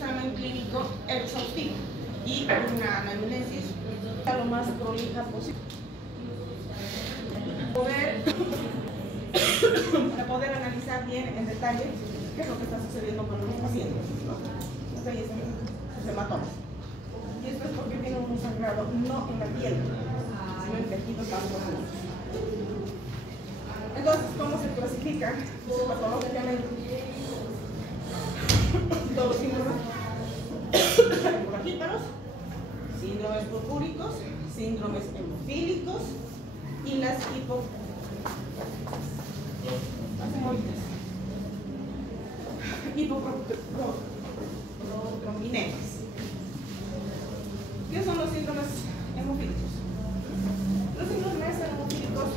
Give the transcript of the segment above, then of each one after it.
examen clínico exhaustivo y una anamnesis lo más prolija posible. Para poder analizar bien en detalle qué es lo que está sucediendo con los pacientes, ¿no? Entonces ahí están sus hematomas. Y esto es porque tienen un sangrado no en la piel, sino en tejidos más profundos. Entonces, ¿cómo se clasifican patológicamente? Todos los síndromes hemorragíparos, síndromes purpúricos, síndromes hemofílicos y las hipoprotrombinemias. ¿Qué son los síndromes hemofílicos? Los síndromes hemofílicos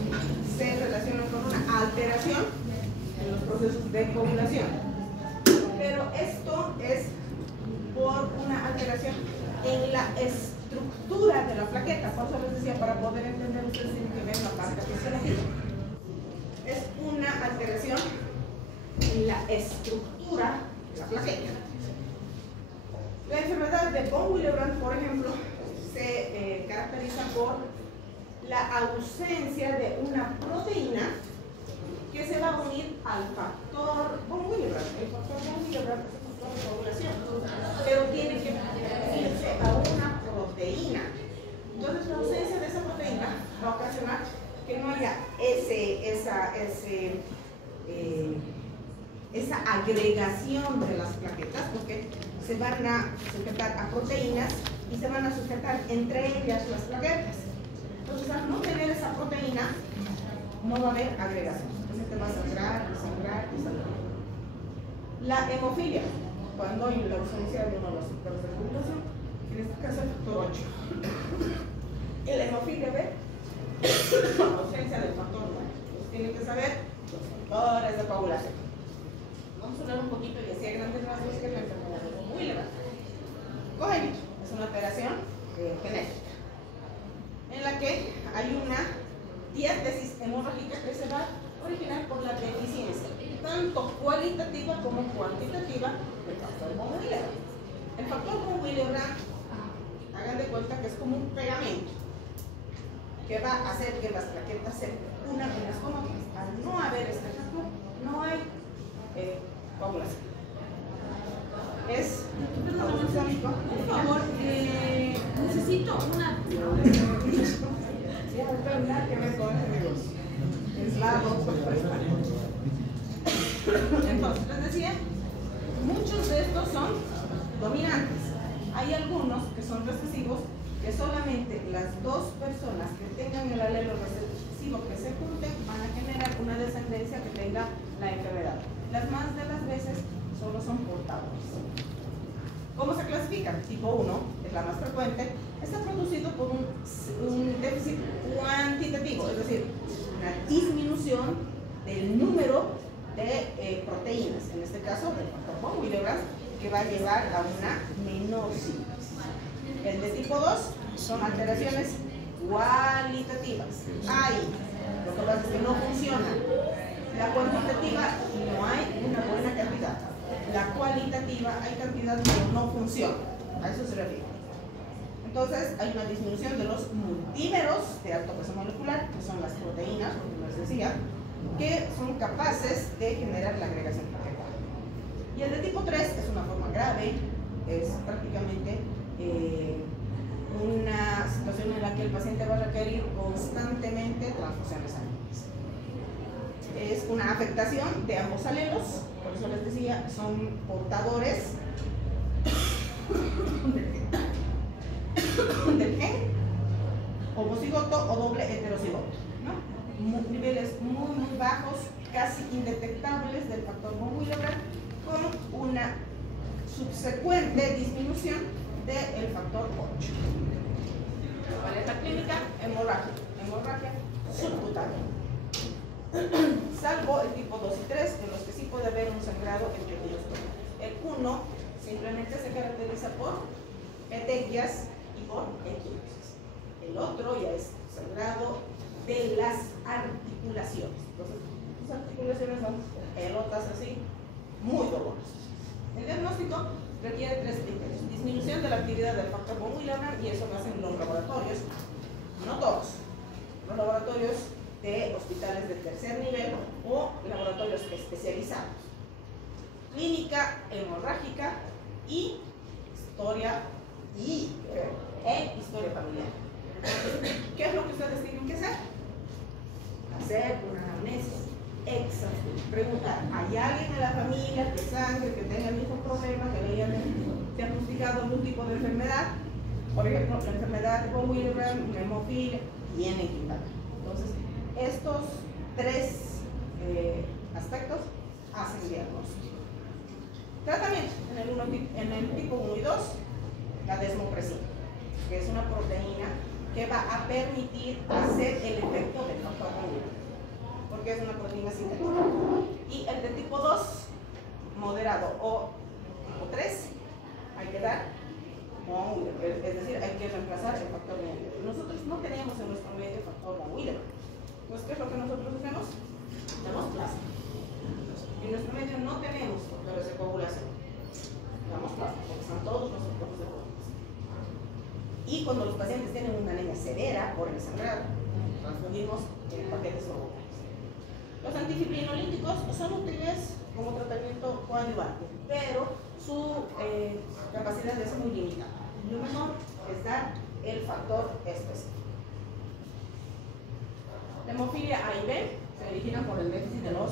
se relacionan con una alteración en los procesos de coagulación, pero esto es por una alteración en la estructura de la plaqueta. Por eso les decía, para poder entender ustedes tienen que ver la parte fisiológica. Es una alteración en la estructura de la plaqueta. La enfermedad de von Willebrand, por ejemplo, se caracteriza por la ausencia de una proteína que se va a unir al factor von Willebrand. El factor von Willebrand es el factor de coagulación, pero tiene que unirse a una proteína. Entonces, la ausencia de esa proteína va a ocasionar que no haya esa agregación de las plaquetas, porque se van a sujetar a proteínas y se van a sujetar entre ellas las plaquetas. Entonces, al no tener esa proteína, no va a haber agregación. Entonces, te va a sangrar y sangrar y sangrar. La hemofilia, cuando hay la ausencia de uno de los factores de coagulación, en este caso el factor 8. Y la hemofilia B, ausencia del factor 9. Entonces, tienen que saber los factores de coagulación. Vamos a hablar un poquito y decía grandes rasgos que es la enfermedad de von Willebrand. Congénito es una alteración genética en la que hay una diátesis hemorrágica que se va a originar por la deficiencia, tanto cualitativa como cuantitativa, del factor von Willebrand. El factor von Willebrand, hagan de cuenta que es como un pegamento que va a hacer que las plaquetas se unan unas con otras. Al no haber este factor, no hay coagulación. Es autosómico. Por favor, necesito una. Sí, no tiene nada que ver con amigos. Es la Entonces, les decía, muchos de estos son dominantes. Hay algunos que son recesivos, que solamente las dos personas que tengan el alelo recesivo que se junten van a generar una descendencia que tenga la enfermedad. Las más de las veces solo son portadores. ¿Cómo se clasifican? Tipo 1 es la más frecuente. Está producido por un déficit cuantitativo, es decir, una disminución del número de proteínas, en este caso del factor von Willebrand, que va a llevar a una menor síntesis. El de tipo 2 son alteraciones cualitativas. Lo que pasa es que no funciona. La cuantitativa no hay una buena cantidad. La cualitativa hay cantidad pero no funciona. A eso se refiere. Entonces hay una disminución de los multímeros de alto peso molecular, que son las proteínas, como les decía, que son capaces de generar la agregación plaquetal. Y el de tipo 3 es una forma grave, es prácticamente una situación en la que el paciente va a requerir constantemente transfusiones sanguíneas. Es una afectación de ambos alelos, por eso les decía, son portadores del gen homocigoto o doble heterocigoto, ¿no? Niveles muy bajos, casi indetectables del factor von Willebrand, con una subsecuente disminución del factor 8. ¿Cuál es la clínica? Hemorragia subcutánea. Salvo el tipo 2 y 3, en los que sí puede haber un sangrado entre ellos dos. El 1 simplemente se caracteriza por petequias y por equinosis. El otro ya es sangrado de las articulaciones. Entonces, las articulaciones son pelotas así, muy dolorosas. El diagnóstico requiere 3 criterios: disminución de la actividad del factor von Willebrand, y eso lo hacen los laboratorios, no todos, los laboratorios de hospitales de tercer nivel o laboratorios especializados. Clínica hemorrágica y historia historia familiar. ¿Qué es lo que ustedes tienen que hacer? Hacer una anamnesis exhaustiva. Preguntar, ¿hay alguien en la familia que sangre, que tenga el mismo problema, que le hayan diagnosticado algún tipo de enfermedad? Por ejemplo, la enfermedad de von Willebrand, hemofilia, tienen que indagar. Entonces, estos 3 aspectos hacen diagnóstico. Tratamiento en el tipo 1 y 2, la desmopresina, que es una proteína que va a permitir hacer el efecto del factor von Willebrand, porque es una proteína sintética. Y el de tipo 2, moderado, o tipo 3, hay que dar von Willebrand, es decir, hay que reemplazar el factor von Willebrand. Nosotros no tenemos en nuestro medio factor von Willebrand. Pues, ¿qué es lo que nosotros hacemos? Damos plasma. En nuestro medio no tenemos factores de coagulación. Damos plasma, porque están todos los factores de coagulación. Y cuando los pacientes tienen una anemia severa por el sangrado, transfundimos en paquetes ovulares. Los antifibrinolíticos son útiles como tratamiento coadyuvante, pero su capacidad es muy limitada. Lo mejor es dar el factor específico. La hemofilia A y B se originan por el déficit de los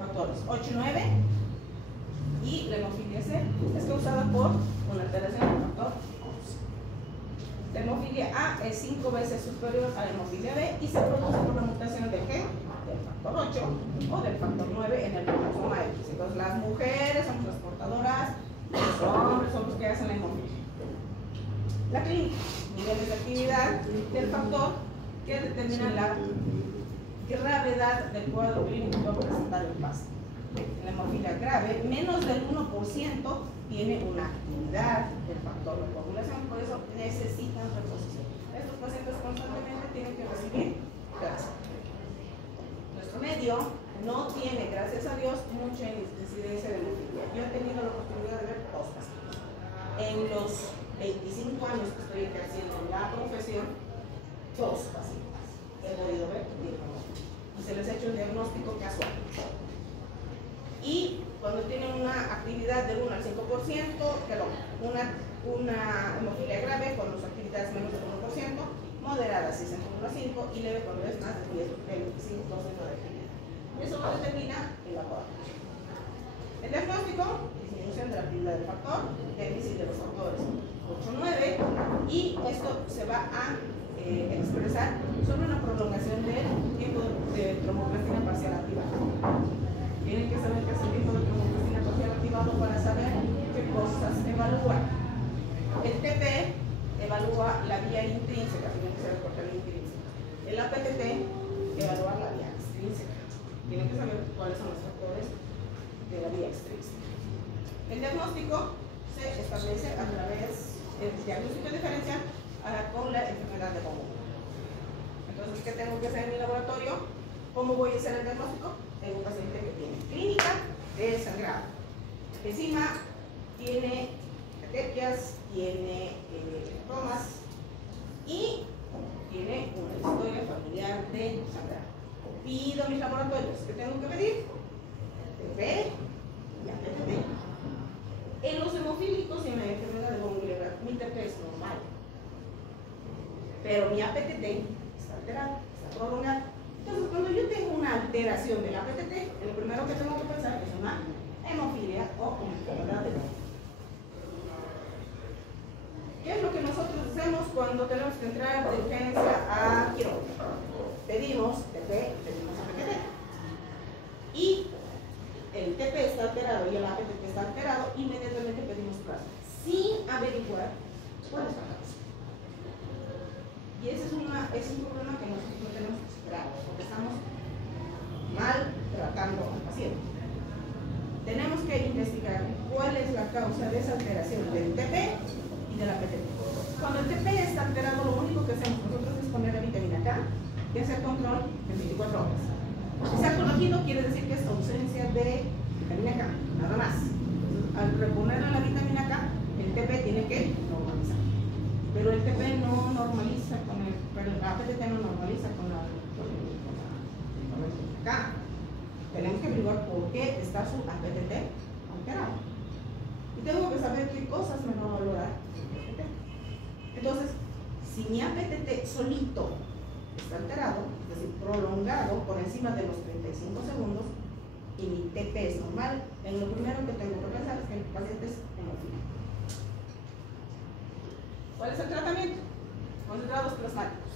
factores 8 y 9, y la hemofilia C es causada por una alteración del factor 11. La hemofilia A es 5 veces superior a la hemofilia B y se produce por la mutación del gen del factor 8 o del factor 9 en el cromosoma X. Entonces, las mujeres son las portadoras, los hombres son los que hacen la hemofilia. La clínica, niveles de actividad del factor que determinan la gravedad del cuadro clínico que va a presentar el paciente. En la hemofilia grave, menos del 1% tiene una actividad del factor de coagulación, por eso necesitan reposición. Estos pacientes constantemente tienen que recibir grasa. Nuestro medio no tiene, gracias a Dios, mucha incidencia de hemofilia. Yo he tenido la oportunidad de ver 2 pacientes. En los 25 años que estoy ejerciendo la profesión, 2 pacientes he podido ver y se les ha hecho un diagnóstico casual. Y cuando tienen una actividad del 1 al 5%, una hemofilia grave con las actividades menos del 1%, moderada si es entre 1 a 5 y leve cuando es más del 25% de actividad. Eso lo determina el laboratorio. El diagnóstico: disminución de la actividad del factor, déficit de los factores 8-9, y esto se va a expresar sobre una prolongación del tiempo de tromoplastina parcial activado. Tienen que saber qué es el tiempo de tromoplastina parcial activado para saber qué cosas evalúa. El TP evalúa la vía intrínseca, tiene que saber por qué la intrínseca. El APTT evalúa la vía extrínseca. Tienen que saber cuáles son los factores de la vía extrínseca. El diagnóstico se establece a través del diagnóstico diferencial con la enfermedad de von Willebrand. Entonces, ¿qué tengo que hacer en mi laboratorio? ¿Cómo voy a hacer el diagnóstico? Tengo un paciente que tiene clínica de sangrado. Encima tiene catequias, tiene tomas y tiene una historia familiar de sangrado. Pido a mis laboratorios. ¿Qué tengo que pedir? TP y APTT. En los hemofílicos y en la enfermedad de von Willebrand, mi TP es normal, pero mi APTT está alterado, está prolongado. Entonces, cuando yo tengo una alteración del APTT, lo primero que tengo que pensar es una hemofilia o una enfermedad de von Willebrand. ¿Qué es lo que nosotros hacemos cuando tenemos que entrar de urgencia a quirófano? Pedimos TP, pedimos APTT. Y el TP está alterado y el APTT está alterado, inmediatamente pedimos plasma, sin averiguar cuál es la causa. Y ese es un problema que nosotros no tenemos que superar, porque estamos mal tratando al paciente. Tenemos que investigar cuál es la causa de esa alteración del TP y del APTT. Cuando el TP está alterado, lo único que hacemos nosotros es poner la vitamina K y hacer control en 24 horas. Si se ha corregido, quiere decir que es ausencia de vitamina K, nada más. Entonces, al reponer la vitamina K, el TP tiene que normalizar. Pero el TP no normaliza con el APTT no normaliza con la K. Tenemos que averiguar por qué está su APTT alterado. Y tengo que saber qué cosas me va a valorar el APTT. Entonces, si mi APTT solito está alterado, es decir, prolongado por encima de los 35 segundos, y mi TP es normal, en lo primero que tengo que pensar es que el paciente es hemofílico. ¿Cuál es el tratamiento? Concentrados plasmáticos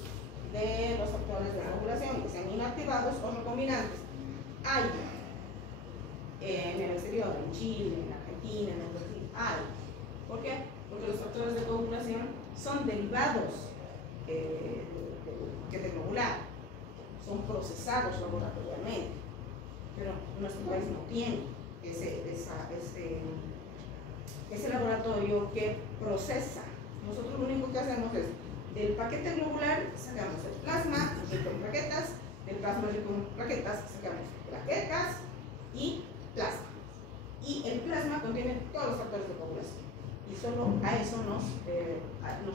de los factores de coagulación que sean inactivados o recombinantes. Hay en el exterior, en Chile, en Argentina, en Brasil, hay. ¿Por qué? Porque los factores de coagulación son derivados que de globular, son procesados laboratorialmente, pero nuestro país no tiene ese laboratorio que procesa. Nosotros lo único que hacemos es, del paquete globular sacamos el plasma rico en plaquetas, del plasma rico en plaquetas sacamos plaquetas y plasma. Y el plasma contiene todos los factores de coagulación. Y solo a eso nos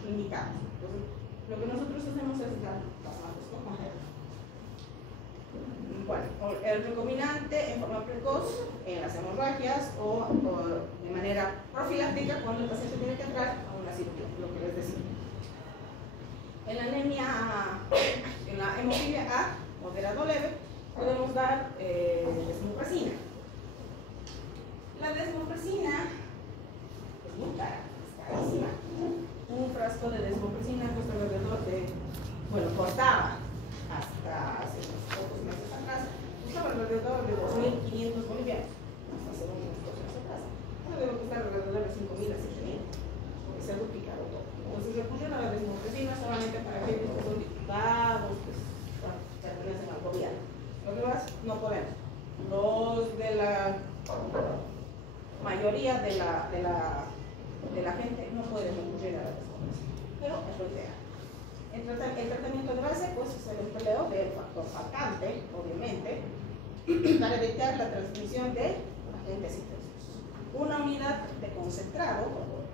limitamos. Entonces, lo que nosotros hacemos es dar plasmatos congelados. Bueno, el recombinante en forma precoz en las hemorragias o de manera profiláctica cuando el paciente tiene que entrar a una cirugía, lo que les decía. En la anemia, en la hemofilia A, moderado leve, podemos dar desmopresina. La desmopresina es muy cara, es carísima. Un frasco de desmopresina cuesta alrededor de, bueno, costaba hasta hace unos pocos meses atrás, costaba alrededor de 2.500 bolivianos, hasta hace unos pocos meses atrás. Ahora debe costar alrededor de 5.000 a 6.000, porque se ha duplicado todo. Entonces recurren a la desmopresina solamente para aquellos que son diputados, que pertenecen al gobierno. Los demás no podemos. Los de la mayoría de la gente no puede recurrir a la desmopresina, pero es lo ideal. El tratamiento de base pues, es el empleo del factor faltante, obviamente, para evitar la transmisión de agentes infecciosos. Una unidad de concentrado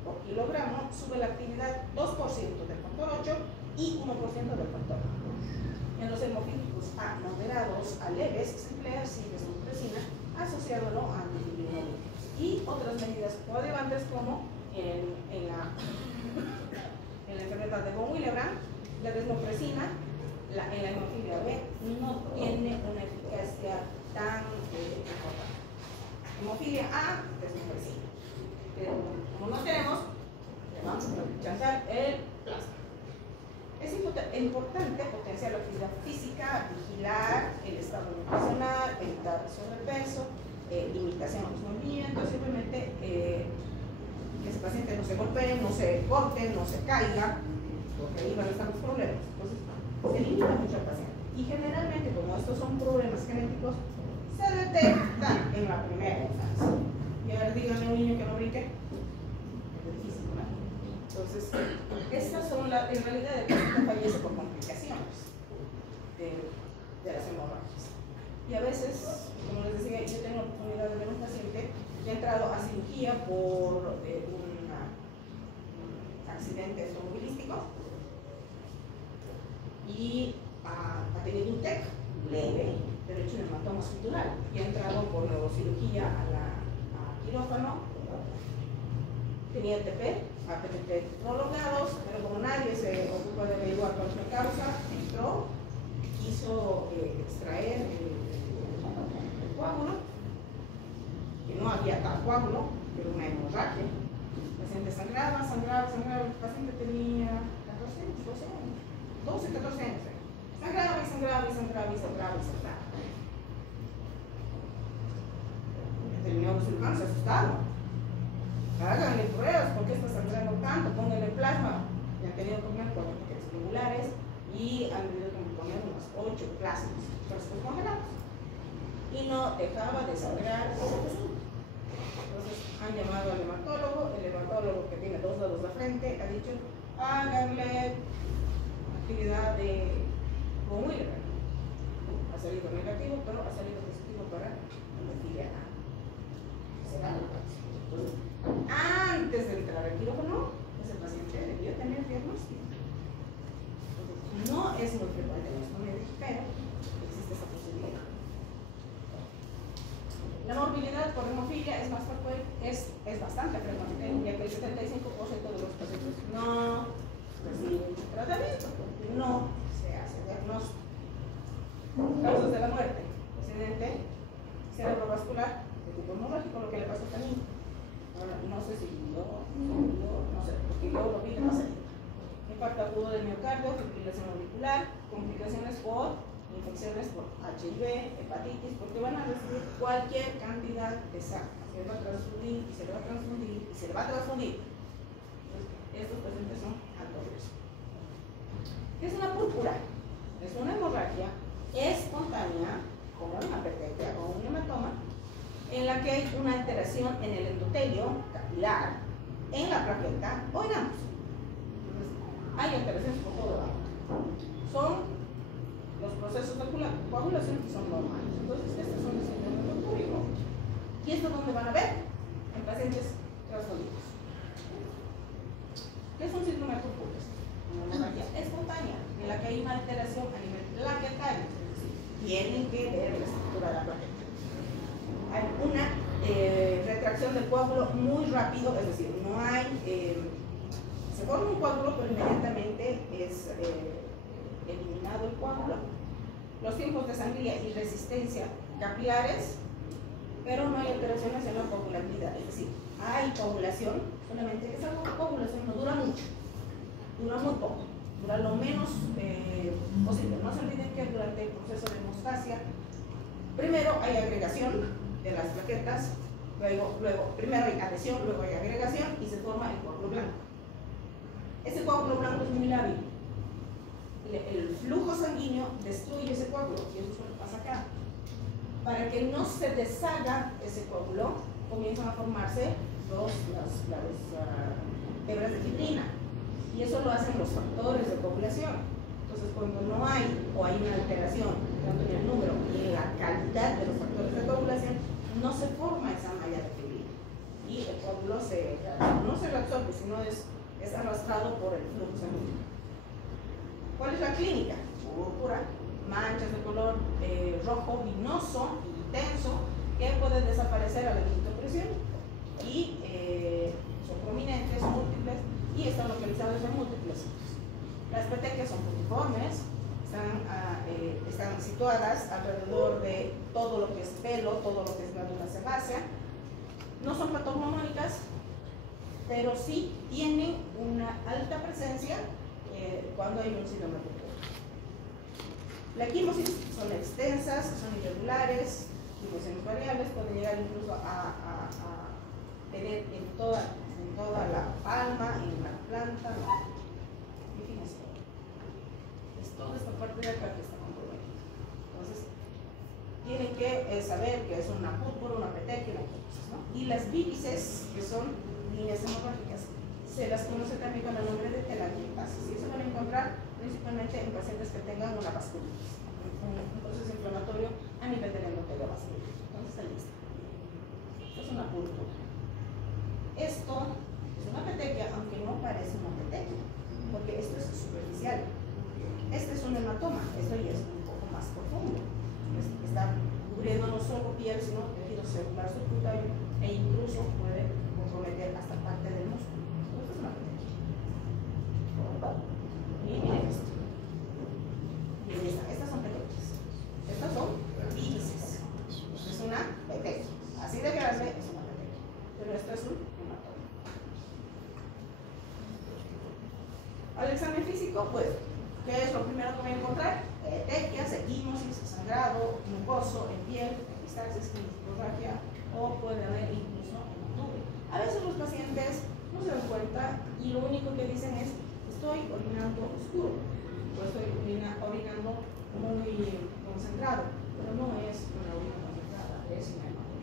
por kilogramo sube la actividad 2% del factor 8 y 1% del factor 9. En los hemofílicos A moderados a leves se emplea sin desmopresina asociado a antibióticos y otras medidas coadyuvantes como en la enfermedad de von Willebrand. La desmopresina en la hemofilia B no tiene una eficacia tan importante. Hemofilia A, desmopresina. Pero como no tenemos, le vamos a rechazar el plasma. Es importante potenciar la actividad física, vigilar el estado nutricional, evitar sobrepeso, limitación a los movimientos, simplemente que ese paciente no se golpee, no se corte, no se caiga, porque ahí van a estar los problemas. Entonces, se limita mucho al paciente. Y generalmente, como estos son problemas genéticos, se detectan en la primera infancia. Y a ver, díganme a un niño que no brinque. Es difícil, ¿no? Entonces, estas son en realidad el paciente fallece por complicaciones de las hemorragias. Y a veces, como les decía, yo tengo la oportunidad de ver un paciente que ha entrado a cirugía por un accidente automovilístico y ha tenido un TEC leve, pero hecho un hematoma subdural, y ha entrado por neurocirugía a quirófano. Tenía TP, APTT prolongados, pero como nadie se ocupa de averiguar cuál es la causa, entró, quiso extraer el coágulo, que no había tal coágulo, pero una hemorragia. El paciente sangraba, el paciente tenía 14 años, 12 años, 12, 14 años. Sangraba. Terminó los cirujanos asustados. Háganle pruebas, ¿por qué está sangrando tanto? Pónganle plasma. Ya han tenido que poner 4 paquetes globulares y han tenido que poner unos 8 plasmas frescos congelados. Y no dejaba de sangrar ese paciente. Entonces han llamado al hematólogo, el hematólogo que tiene 2 dedos de frente ha dicho, háganle actividad de von Willebrand. Ha salido negativo, pero ha salido positivo para hemofilia A. Será lo máximo. Entonces, antes de entrar al quirófano, ese paciente debió tener diagnóstico. Entonces, no es muy frecuente en esto médico, pero existe esa posibilidad. La morbilidad por hemofilia es más frecuente, es bastante frecuente, ya que el 75% de los pacientes no reciben tratamiento, no se hace diagnóstico. Causas de la muerte: accidente cerebrovascular de tipo hemorrágico, lo que le pasó a Camino. Ahora, no sé si no sé, porque yo lo vi de más allá. Infarto agudo del miocardio, fibrilación auricular, complicaciones por infecciones por HIV, hepatitis, porque van a recibir cualquier cantidad de sangre. Se le va a transfundir, y se le va a transfundir, y se le va a transfundir. Entonces, estos pacientes son alto riesgo. ¿Qué es una púrpura? Es una hemorragia espontánea, como una petequia o un hematoma, en la que hay una alteración en el endotelio capilar, en la plaqueta o en ambos. Entonces, hay alteraciones por todo lado. Son los procesos de coagulación que son normales. Entonces, estos son los síntomas públicos. ¿Y esto dónde van a ver? En pacientes transfundidos. ¿Qué es un síndrome de púrpura? Una hemorragia espontánea, en la que hay una alteración a nivel plaquetario. Tienen que ver la estructura de la plaqueta. Hay una retracción del coágulo muy rápido, es decir, no hay, se forma un coágulo, pero inmediatamente es eliminado el coágulo. Los tiempos de sangría y resistencia capilares, pero no hay alteraciones en la coagulabilidad, es decir, hay coagulación, solamente esa coagulación no dura mucho, dura muy poco, dura lo menos posible. No se olviden que durante el proceso de hemostasia, primero hay agregación de las plaquetas, luego primero hay adhesión, luego hay agregación y se forma el coágulo blanco. Ese coágulo blanco es muy lábil. El flujo sanguíneo destruye ese coágulo y eso es lo que pasa acá. Para que no se deshaga ese coágulo, comienzan a formarse las hebras de fibrina, y eso lo hacen los factores de coagulación. Entonces, cuando no hay o hay una alteración tanto en el número y en la calidad de los factores de coagulación, no se forma esa malla de fibrina y el coágulo no se reabsorbe, sino es arrastrado por el flujo sanguíneo. ¿Cuál es la clínica? Púrpura, manchas de color rojo, vinoso, intenso, que pueden desaparecer a la presión y son prominentes, múltiples y están localizados en múltiples sitios. Las petequias son puntiformes, están situadas alrededor de todo lo que es pelo, todo lo que es glándula sebácea. No son patognomónicas, pero sí tienen una alta presencia cuando hay un síndrome púrpura. La equimosis son extensas, son irregulares, dimensiones variables, pueden llegar incluso a tener en toda la palma, en la planta, y fíjense, es toda esta parte de acá que está comprometida. Entonces, tienen que saber que es una púrpura, una petequia, una equimosis, ¿no? Y las vírices, que son líneas hemorrágicas, se las conoce también con el nombre de telangiectasis, y eso van a encontrar principalmente en pacientes que tengan una vasculitis, un proceso inflamatorio a nivel del endotelio vascular. Entonces, ahí está. Esto es una púrpura. Esto es una petequia, aunque no parece una petequia, porque esto es superficial. Este es un hematoma, esto ya es un poco más profundo. Está cubriendo no solo piel, sino tejido celular subcutáneo e incluso puede comprometer hasta parte del músculo. Esto es una petequia. Y miren esto. Miren estas son petequias. Estas son vírices. Es una petequia. Así de grande es una petequia. Pero esto es un hematoma. Al examen físico, pues, ¿qué es lo primero que voy a encontrar? Petequias, equimosis, sangrado, mucoso en piel, epistaxis, hemorragia, o puede haber incluso hematoma. A veces los pacientes no se dan cuenta y lo único que dicen es: estoy orinando oscuro, o estoy orinando muy concentrado, pero no es una orina concentrada, es una hematoma.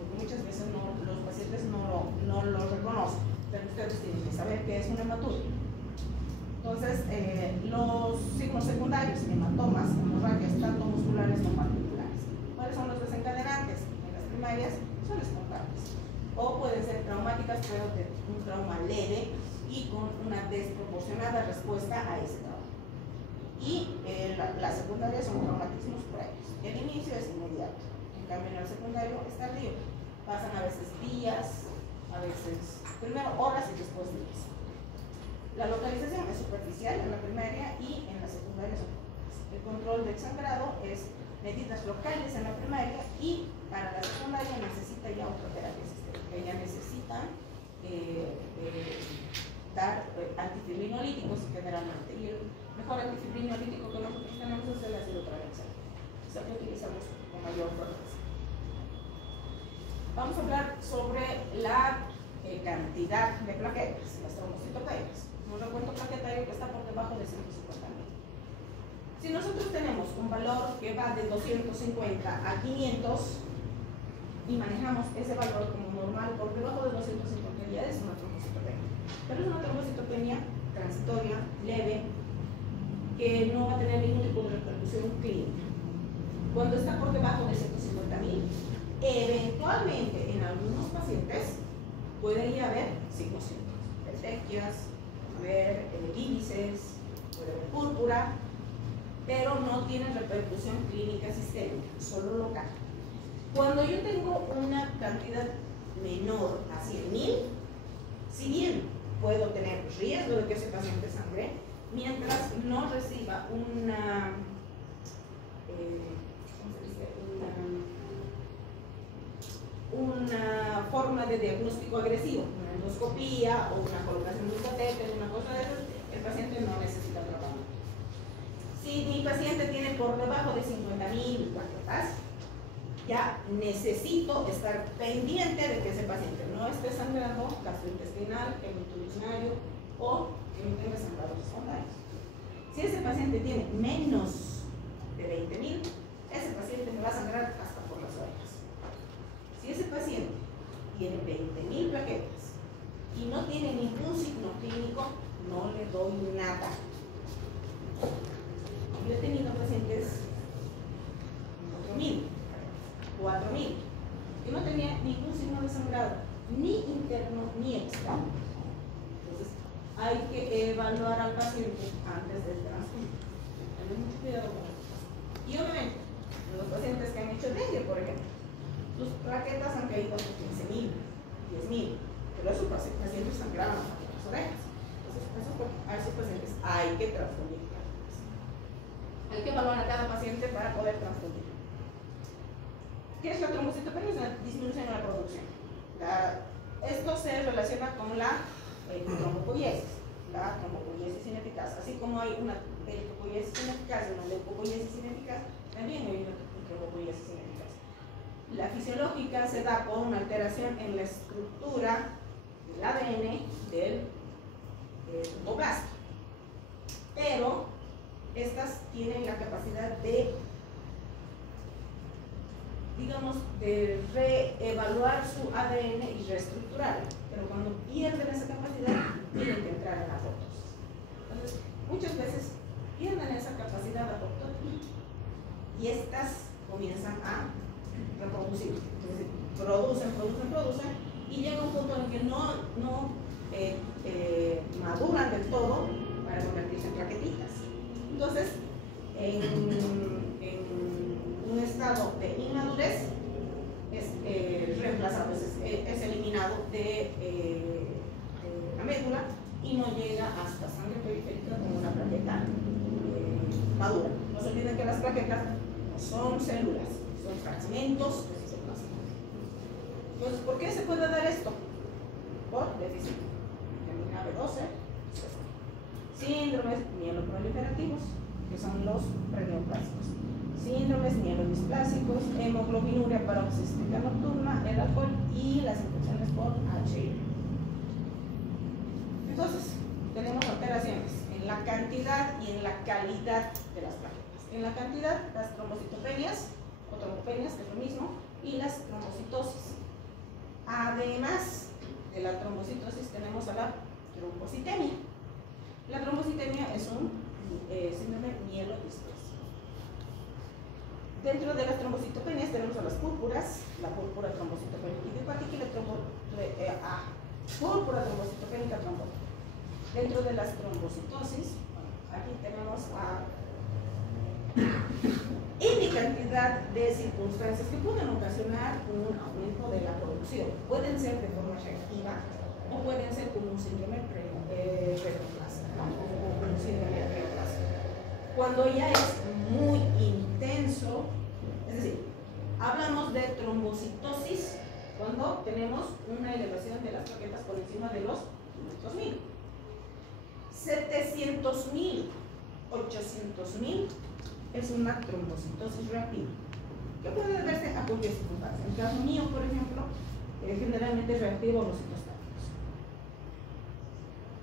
Porque muchas veces los pacientes no lo reconocen, pero ustedes tienen que saber que es una hematoma. Entonces, los signos secundarios, hematomas, hemorragias, tanto musculares como articulares. ¿Cuáles son los desencadenantes? En las primarias son espontáneas. o pueden ser traumáticas, pero de un trauma leve y con una desproporcionada respuesta a ese trauma. Y la secundaria son traumatismos previos. El inicio es inmediato, en cambio en el secundario es tardío. Pasan a veces días, a veces primero horas y después días. La localización es superficial en la primaria y en la secundaria son locales. El control del sangrado es medidas locales en la primaria y para la secundaria necesita ya otra terapia sistémica. Ya necesitan dar antifibrinolíticos generalmente. Y el mejor antifibrinolítico que nosotros tenemos es el ácido tranexámico. Es el que utilizamos con mayor frecuencia. Vamos a hablar sobre la cantidad de plaquetas, las trombocitopenias. Un recuento plaquetario que está por debajo de 150.000. Si nosotros tenemos un valor que va de 250 a 500 y manejamos ese valor como normal, por debajo de 250 ya es una trombocitopenia. Pero es una trombocitopenia transitoria, leve, que no va a tener ningún tipo de repercusión clínica. Cuando está por debajo de 150.000, eventualmente en algunos pacientes puede ya haber signos síntomas, petequias, haber íbices, puede haber púrpura, pero no tiene repercusión clínica sistémica, solo local. Cuando yo tengo una cantidad menor a 100.000, si bien puedo tener riesgo de que ese paciente sangre, mientras no reciba una forma de diagnóstico agresivo, una endoscopía o una colocación de un catéter, una cosa de esas, el paciente no necesita tratamiento. Si mi paciente tiene por debajo de 50.000 plaquetas, ya necesito estar pendiente de que ese paciente no esté sangrando gastrointestinal, hematourinario o que no tenga sangrados espontáneos. Si ese paciente tiene menos de 20.000, ese paciente me va a sangrar hasta por las orejas. Si ese paciente tiene 20.000 plaquetas y no tiene ningún signo clínico, no le doy nada. Yo he tenido pacientes 8.000, 4.000, que no tenía ningún signo de sangrado, ni interno ni externo. Entonces, hay que evaluar al paciente antes del trasplante. Tener mucho cuidado con esto. Y obviamente, los pacientes que han hecho dengue, por ejemplo, sus plaquetas han caído de 15.000, 10.000, pero esos pacientes sangraban hasta las orejas. Entonces, a esos pacientes hay que transfundir plaquetas. Hay que evaluar a cada paciente para poder transfundir. ¿Qué es la trombocitopenia? Es una disminución en la producción. Esto se relaciona con la trombopoiesis, la trombopoiesis ineficaz. Así como hay una eritropoiesis ineficaz y una leucopoiesis ineficaz, también hay una trombopoiesis ineficaz. La fisiológica se da por una alteración en la estructura del ADN del tromboblasto. Pero estas tienen la capacidad de, digamos, de reevaluar su ADN y reestructurarlo, pero cuando pierden esa capacidad tienen que entrar en apoptosis. Entonces, muchas veces pierden esa capacidad apoptótica y estas comienzan a reproducir. Entonces, producen y llega un punto en que no maduran del todo para convertirse en plaquetitas. Entonces, en un estado de inmadurez es reemplazado, es eliminado de la médula y no llega hasta sangre periférica como una plaqueta madura. No se olviden que las plaquetas no son células, son fragmentos de citoplasma. Entonces, ¿por qué se puede dar esto? Por déficit de vitamina B12, síndromes mieloproliferativos, que son los preneoplásicos, síndromes mielodisplásicos, hemoglobinuria paroxística nocturna, el alcohol y las infecciones por HIV. Entonces, tenemos alteraciones en la cantidad y en la calidad de las plaquetas. En la cantidad, las trombocitopenias o trombopenias, que es lo mismo, y las trombocitosis. Además de la trombocitosis, tenemos a la trombocitemia. La trombocitemia es un síndrome mielodisplasivo. Dentro de las trombocitopenias tenemos a las púrpuras, la púrpura trombocitopenia idiopática y la púrpura trombocitopénica trombótica. Dentro de las trombocitosis, aquí tenemos N cantidad de circunstancias que pueden ocasionar un aumento de la producción. Pueden ser de forma reactiva o pueden ser como un síndrome preneoplásico, ¿no? O un síndrome preneoplásico. Cuando ya es muy intenso, es decir, hablamos de trombocitosis cuando tenemos una elevación de las plaquetas por encima de los 500.000. 700.000, 800.000 es una trombocitosis reactiva que puede deberse a cualquier circunstancia. En el caso mío, por ejemplo, generalmente es reactivo a los citostáticos.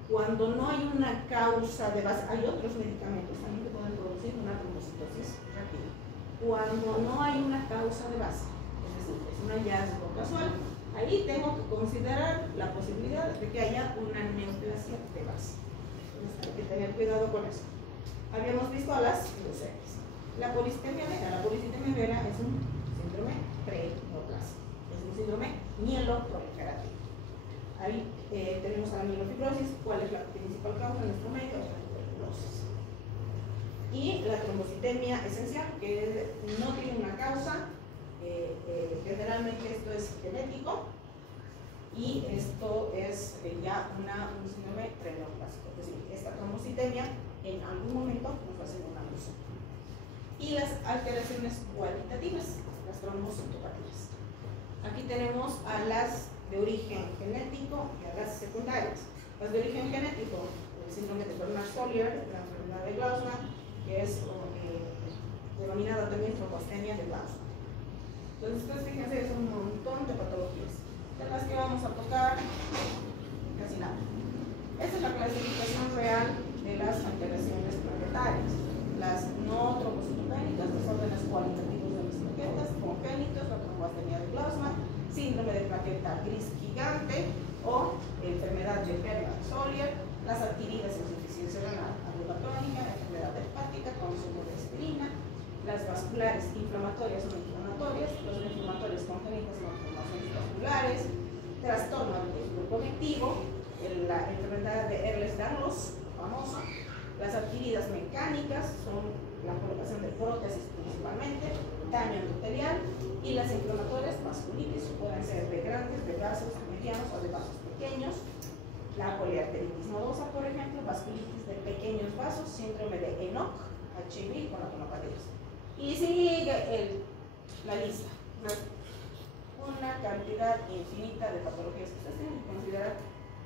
Cuando no hay una causa de base, hay otros medicamentos también que pueden producir una trombocitosis reactiva. Cuando no hay una causa de base, es decir, es un hallazgo casual, ahí tengo que considerar la posibilidad de que haya una neoplasia de base. Entonces hay que tener cuidado con eso. Habíamos visto a las leucemias. La polistemia vera es un síndrome preneoplásico, es un síndrome mieloproliferativo. Ahí tenemos a la mielofibrosis. ¿Cuál es la principal causa en nuestro medio? Es la tuberculosis. Y la trombocitemia esencial, que no tiene una causa, generalmente esto es genético y esto es ya un síndrome preneoplásico. Es decir, esta trombocitemia en algún momento nos va a hacer una luz. Y las alteraciones cualitativas, las trombocitopatías. Aquí tenemos a las de origen genético y a las secundarias. Las de origen genético, el síndrome de Bernard-Stolier, la enfermedad de Glasgow, que es denominada también trombocitopenia de Glasgow. Entonces, ustedes fíjense, es un montón de patologías, de las que vamos a tocar casi nada. Esta es la clasificación real de las alteraciones plaquetarias. Las no trombocitopénicas, desórdenes cualitativos de las plaquetas, congénitos, la trombocitopenia de Glasgow, síndrome de plaqueta gris gigante o enfermedad de Bernard-Stolier, las adquiridas insuficiencia renal aguda crónica, enfermedad hepática, consumo de aspirina, las vasculares inflamatorias o no inflamatorias, los inflamatorios congénitos o malformaciones vasculares, trastorno del tejido conectivo, la enfermedad de Ehlers-Danlos, famosa, las adquiridas mecánicas son la colocación de prótesis principalmente, daño endotelial, y las inflamatorias vasculitis pueden ser de grandes, de vasos medianos o de vasos pequeños. La poliarteritis nodosa, por ejemplo, vasculitis de pequeños vasos, síndrome de Enoch, HIV con atonopatías. Y sigue la lista. Una cantidad infinita de patologías que ustedes tienen que considerar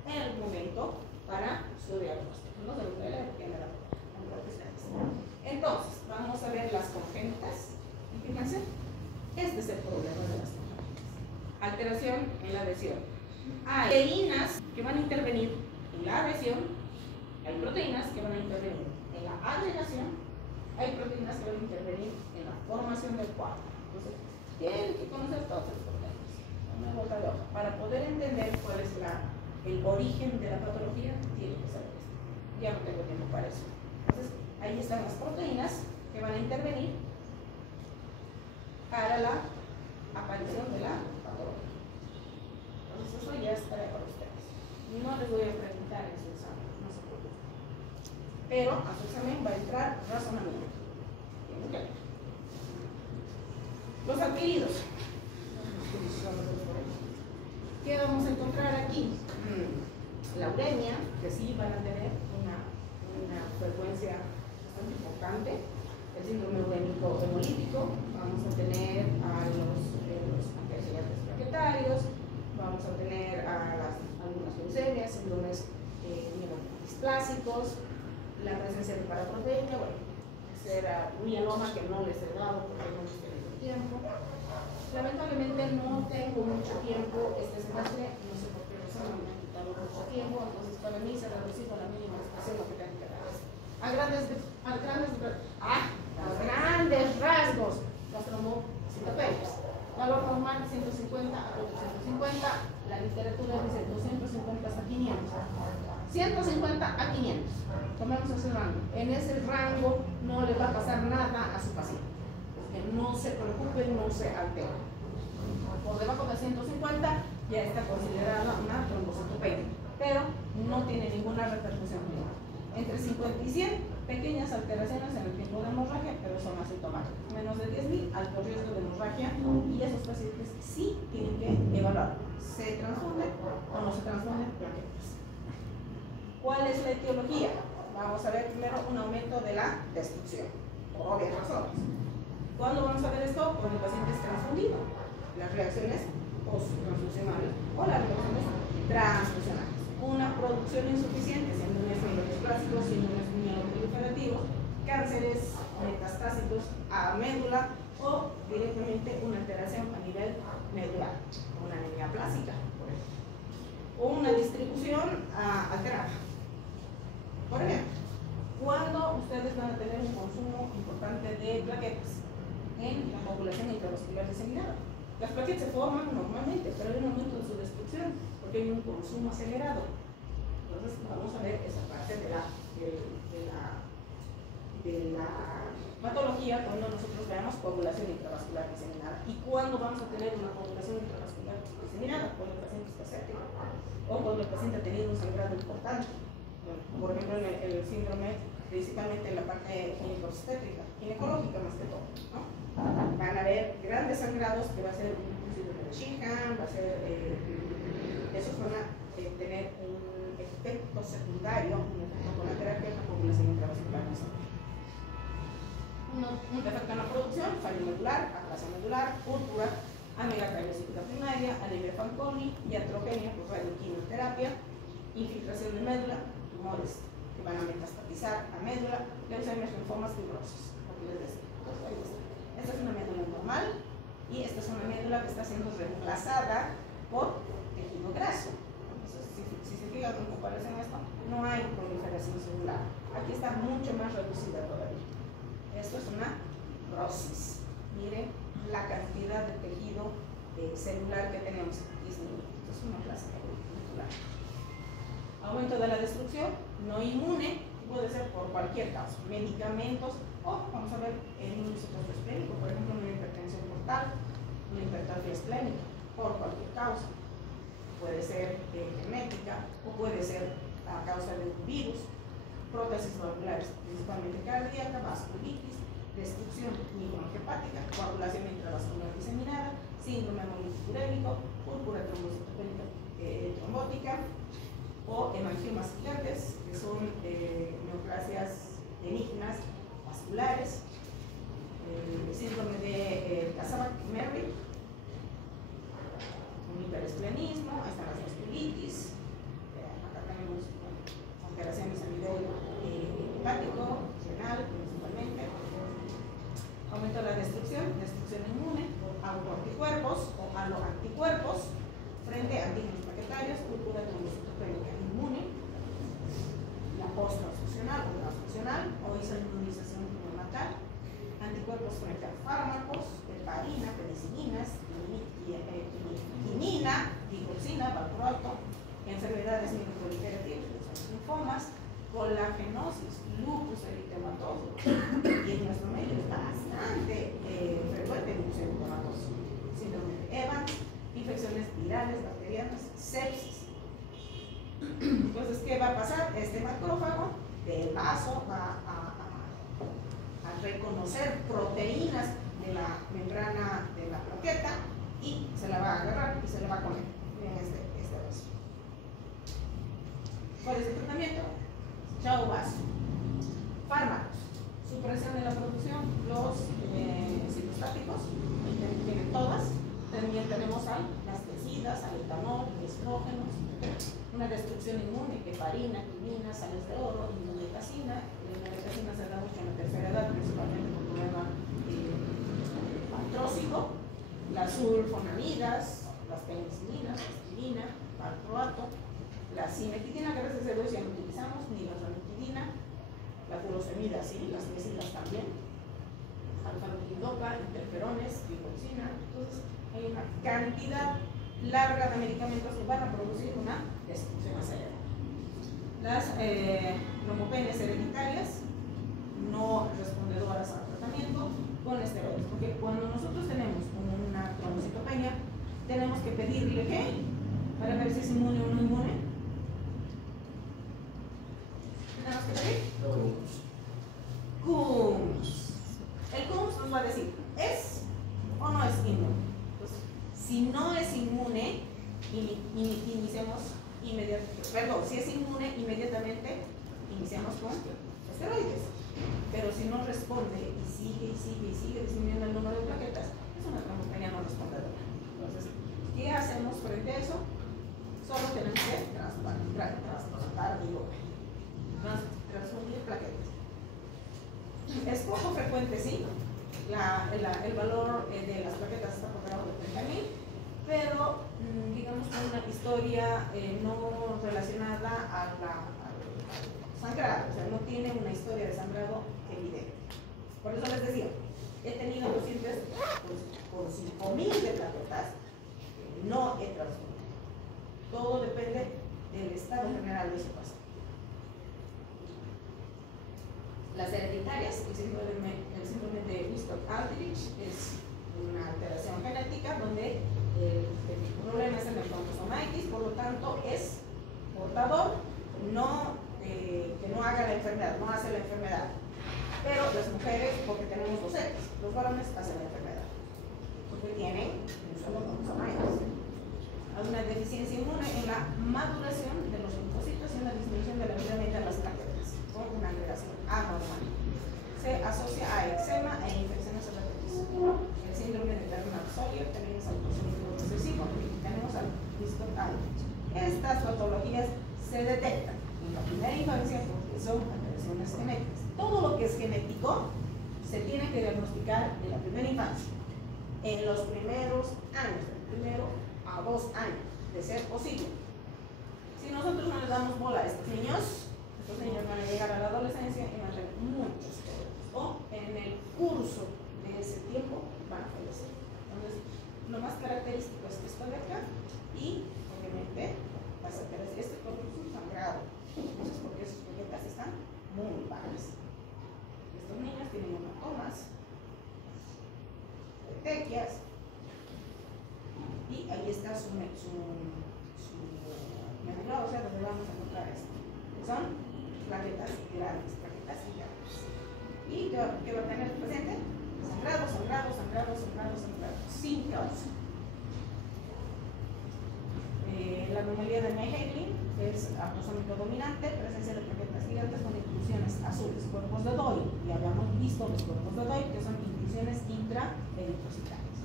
en el momento para su diagnóstico. No se los voy a leer porque me da Entonces, vamos a ver las congénitas. Y fíjense, este es el problema de las congénitas. Alteración en la adhesión. Hay proteínas que van a intervenir en la adhesión, hay proteínas que van a intervenir en la agregación, hay proteínas que van a intervenir en la formación del cuadro. Entonces, tienen que conocer todos los proteínas. Una gota de hoja. Para poder entender cuál es el origen de la patología, tiene que saber esto. Ya no tengo tiempo para eso. Entonces, ahí están las proteínas que van a intervenir para la aparición de la patología. Entonces, eso ya es tarea para ustedes. No les voy a preguntar en su examen, no se preocupen. Pero a su examen va a entrar razonamiento. ¿Okay? Los adquiridos. ¿Qué vamos a encontrar aquí? La uremia, que sí van a tener una frecuencia bastante importante. El síndrome urémico hemolítico. Vamos a tener a los antecedentes plaquetarios. Vamos a tener a algunas leucemias, síndromes mielodisplásicos, la presencia de paraproteína, bueno, será mieloma que no les he dado porque no les tengo tiempo. Lamentablemente no tengo mucho tiempo este semestre, no sé por qué razón me han quitado mucho tiempo, entonces para mí se ha reducido a la mínima expresión lo que tengo que dar. A grandes rasgos, las trombocitopenias. Valor normal 150 a 250, la literatura dice 250 hasta 500. 150 a 500. Tomemos ese rango. En ese rango no le va a pasar nada a su paciente. Que no se preocupen, no se alteren. Por debajo de 150 ya está considerada una trombocitopenia, pero no tiene ninguna repercusión clínica. Entre 50 y 100 pequeñas alteraciones en el tiempo de hemorragia, pero son asintomáticas. Menos de 10.000, alto riesgo de hemorragia, y esos pacientes sí tienen que evaluar. ¿Se transfunde o no se transfunde plaquetas? ¿Cuál es la etiología? Vamos a ver primero un aumento de la destrucción, por obvias razones. ¿Cuándo vamos a ver esto? Cuando el paciente es transfundido. Las reacciones post-transfusionales o las reacciones transfusionales. Una producción insuficiente, síndromes mielodiplásicos, síndromes mieloproliferativos, cánceres metastásicos a médula o directamente una alteración a nivel medular, una anemia plástica, por ejemplo, o una distribución alterada. Por ejemplo, cuando ustedes van a tener un consumo importante de plaquetas en la población intravascular diseminada. Las plaquetas se forman normalmente, pero hay un aumento de su destrucción porque hay un consumo acelerado. Entonces vamos a ver esa parte de la patología cuando nosotros veamos coagulación intravascular diseminada. ¿Y cuándo vamos a tener una coagulación intravascular diseminada? Cuando el paciente está séptico o cuando el paciente ha tenido un sangrado importante. Bueno, por ejemplo, en el síndrome, principalmente en la parte ginecológica más que todo, ¿no? Van a haber grandes sangrados que va a ser un síndrome de Sheehan, va a ser, esos van a tener un efecto secundario, un efecto colateral que es la coagulación intravascular. Un defecto en la producción, fallo medular, aplasia medular, púrpura, amegakardiocítica primaria, anemia Fanconi, iatrogenia por radioquimioterapia, infiltración de médula, tumores que van a metastatizar a médula, leucemias, linfomas, fibrosis. Esta es una médula normal y esta es una médula que está siendo reemplazada por tejido graso. Entonces, si se fijan en comparación a esto, no hay proliferación celular. Aquí está mucho más reducida todavía. Esto es una brosis. Miren la cantidad de tejido celular que tenemos disminuido. Esto es una clase molecular. Aumento de la destrucción no inmune, puede ser por cualquier causa, medicamentos o, vamos a ver, en un psicosis esplénico, por ejemplo, una hipertensión portal, una hipertrofia esplénica, por cualquier causa. Puede ser genética o puede ser a causa de un virus, prótesis valvulares, principalmente cardíaca, vasculitis, destrucción microangiopática, coagulación intravascular diseminada, síndrome multiurémico, púrpura trombocitopénica trombótica o hemangiomas gigantes, que son neoplasias benignas vasculares, síndrome de Cassava-Merry, un hiperesplenismo, ahí están las vasculitis, acá tenemos alteraciones a nivel hepático, renal principalmente, aumento de la destrucción inmune, autoanticuerpos o aloanticuerpos frente a antígenos plaquetarios, púrpura trombocitopénica inmune, la post-transfusional o transfusional o isoinmunización neonatal, anticuerpos frente a fármacos, heparina, penicilinas, quinina, digoxina, valproato, enfermedades microproliferativas, linfomas, colagenosis, lupus eritematoso, y en nuestro medio es bastante frecuente el lupus eritematoso, síndrome de Evans, infecciones virales, bacterianas, sepsis. Entonces, ¿qué va a pasar? Este macrófago del vaso va a reconocer proteínas de la membrana de la plaqueta y se la va a agarrar y se la va a comer. Miren este vaso. ¿Cuál es el tratamiento? Chao vaso. Fármacos. Supresión de la producción. Los citostáticos, tienen todas. También tenemos las pesticidas, al etanol, estrógenos, una destrucción inmune, heparina, quinina, sales de oro, inmunometacina. La inmunometacina se da mucho en la tercera edad, principalmente por problema artrósico, las sulfonamidas, las penicilinas, aspirina, valproato, la cimetidina, que a veces ya no utilizamos, ni la ranitidina, la furosemida, sí, las mesilas también, alfa-lidopa, interferones, digoxina. Entonces, hay una cantidad larga de medicamentos que van a producir una destrucción acelerada. Las trombopenias hereditarias no respondedoras al tratamiento con esteroides, porque cuando nosotros tenemos una trombocitopenia, tenemos que pedirle que para ver si es inmune o no inmune. Tenemos que pedir CUMS. El CUMS nos va a decir, ¿es o no es inmune? Entonces, si no es inmune, iniciemos inmediatamente, perdón, si es inmune, inmediatamente iniciamos con esteroides. Pero si no responde y sigue disminuyendo el número de plaquetas, es una trombocytopenia no respondedora. Entonces, ¿qué hacemos frente a eso? Solo tenemos que transfundir plaquetas. Es poco frecuente, sí. El valor de las plaquetas está por debajo de 30.000, pero digamos con una historia no relacionada al sangrado, o sea, no tiene una historia de sangrado evidente. Por eso les decía, he tenido pacientes con 5.000 de plaquetas que no he transfundido. Todo depende del estado general de su paciente. Las hereditarias, el síndrome de Wiskott-Aldrich es una alteración genética donde el problema es en el cromosomitis, por lo tanto es portador, que no haga la enfermedad, no hace la enfermedad. Pero las mujeres, porque tenemos dos X, los varones hacen la enfermedad, porque tienen un solo cromosomitis. Hay una deficiencia inmune en la maduración de los linfocitos y una disminución de la vida media de las plaquetas, con una agregación anormal. Se asocia a eczema e infecciones en la pelvis. El síndrome de Bernard-Sawyer también es autosómico recesivo y tenemos al Wiskott-Aldrich. Estas patologías se detectan en la primera infancia porque son alteraciones genéticas. Todo lo que es genético se tiene que diagnosticar en la primera infancia, en los primeros años, del primero a 2 años, de ser posible. Si nosotros no les damos bola a estos niños van a llegar a la adolescencia y van a tener muchos problemas, o en el curso de ese tiempo van a fallecer. Entonces, lo más característico es esto de acá y, obviamente, las alteras. Este porque es un sangrado, entonces porque sus plaquetas están muy bajas. Estos niños tienen hematomas, petequias, y ahí está su medula, o sea, donde vamos a encontrar esto. Son plaquetas grandes, ¿Y qué va a tener el paciente? Sangrado, sin causa. La anomalía de May-Hagelin es autosómico dominante, presencia de plaquetas gigantes con inclusiones azules, cuerpos de Doyle. Ya habíamos visto los cuerpos de Doyle, que son inclusiones intraeritrocitarias.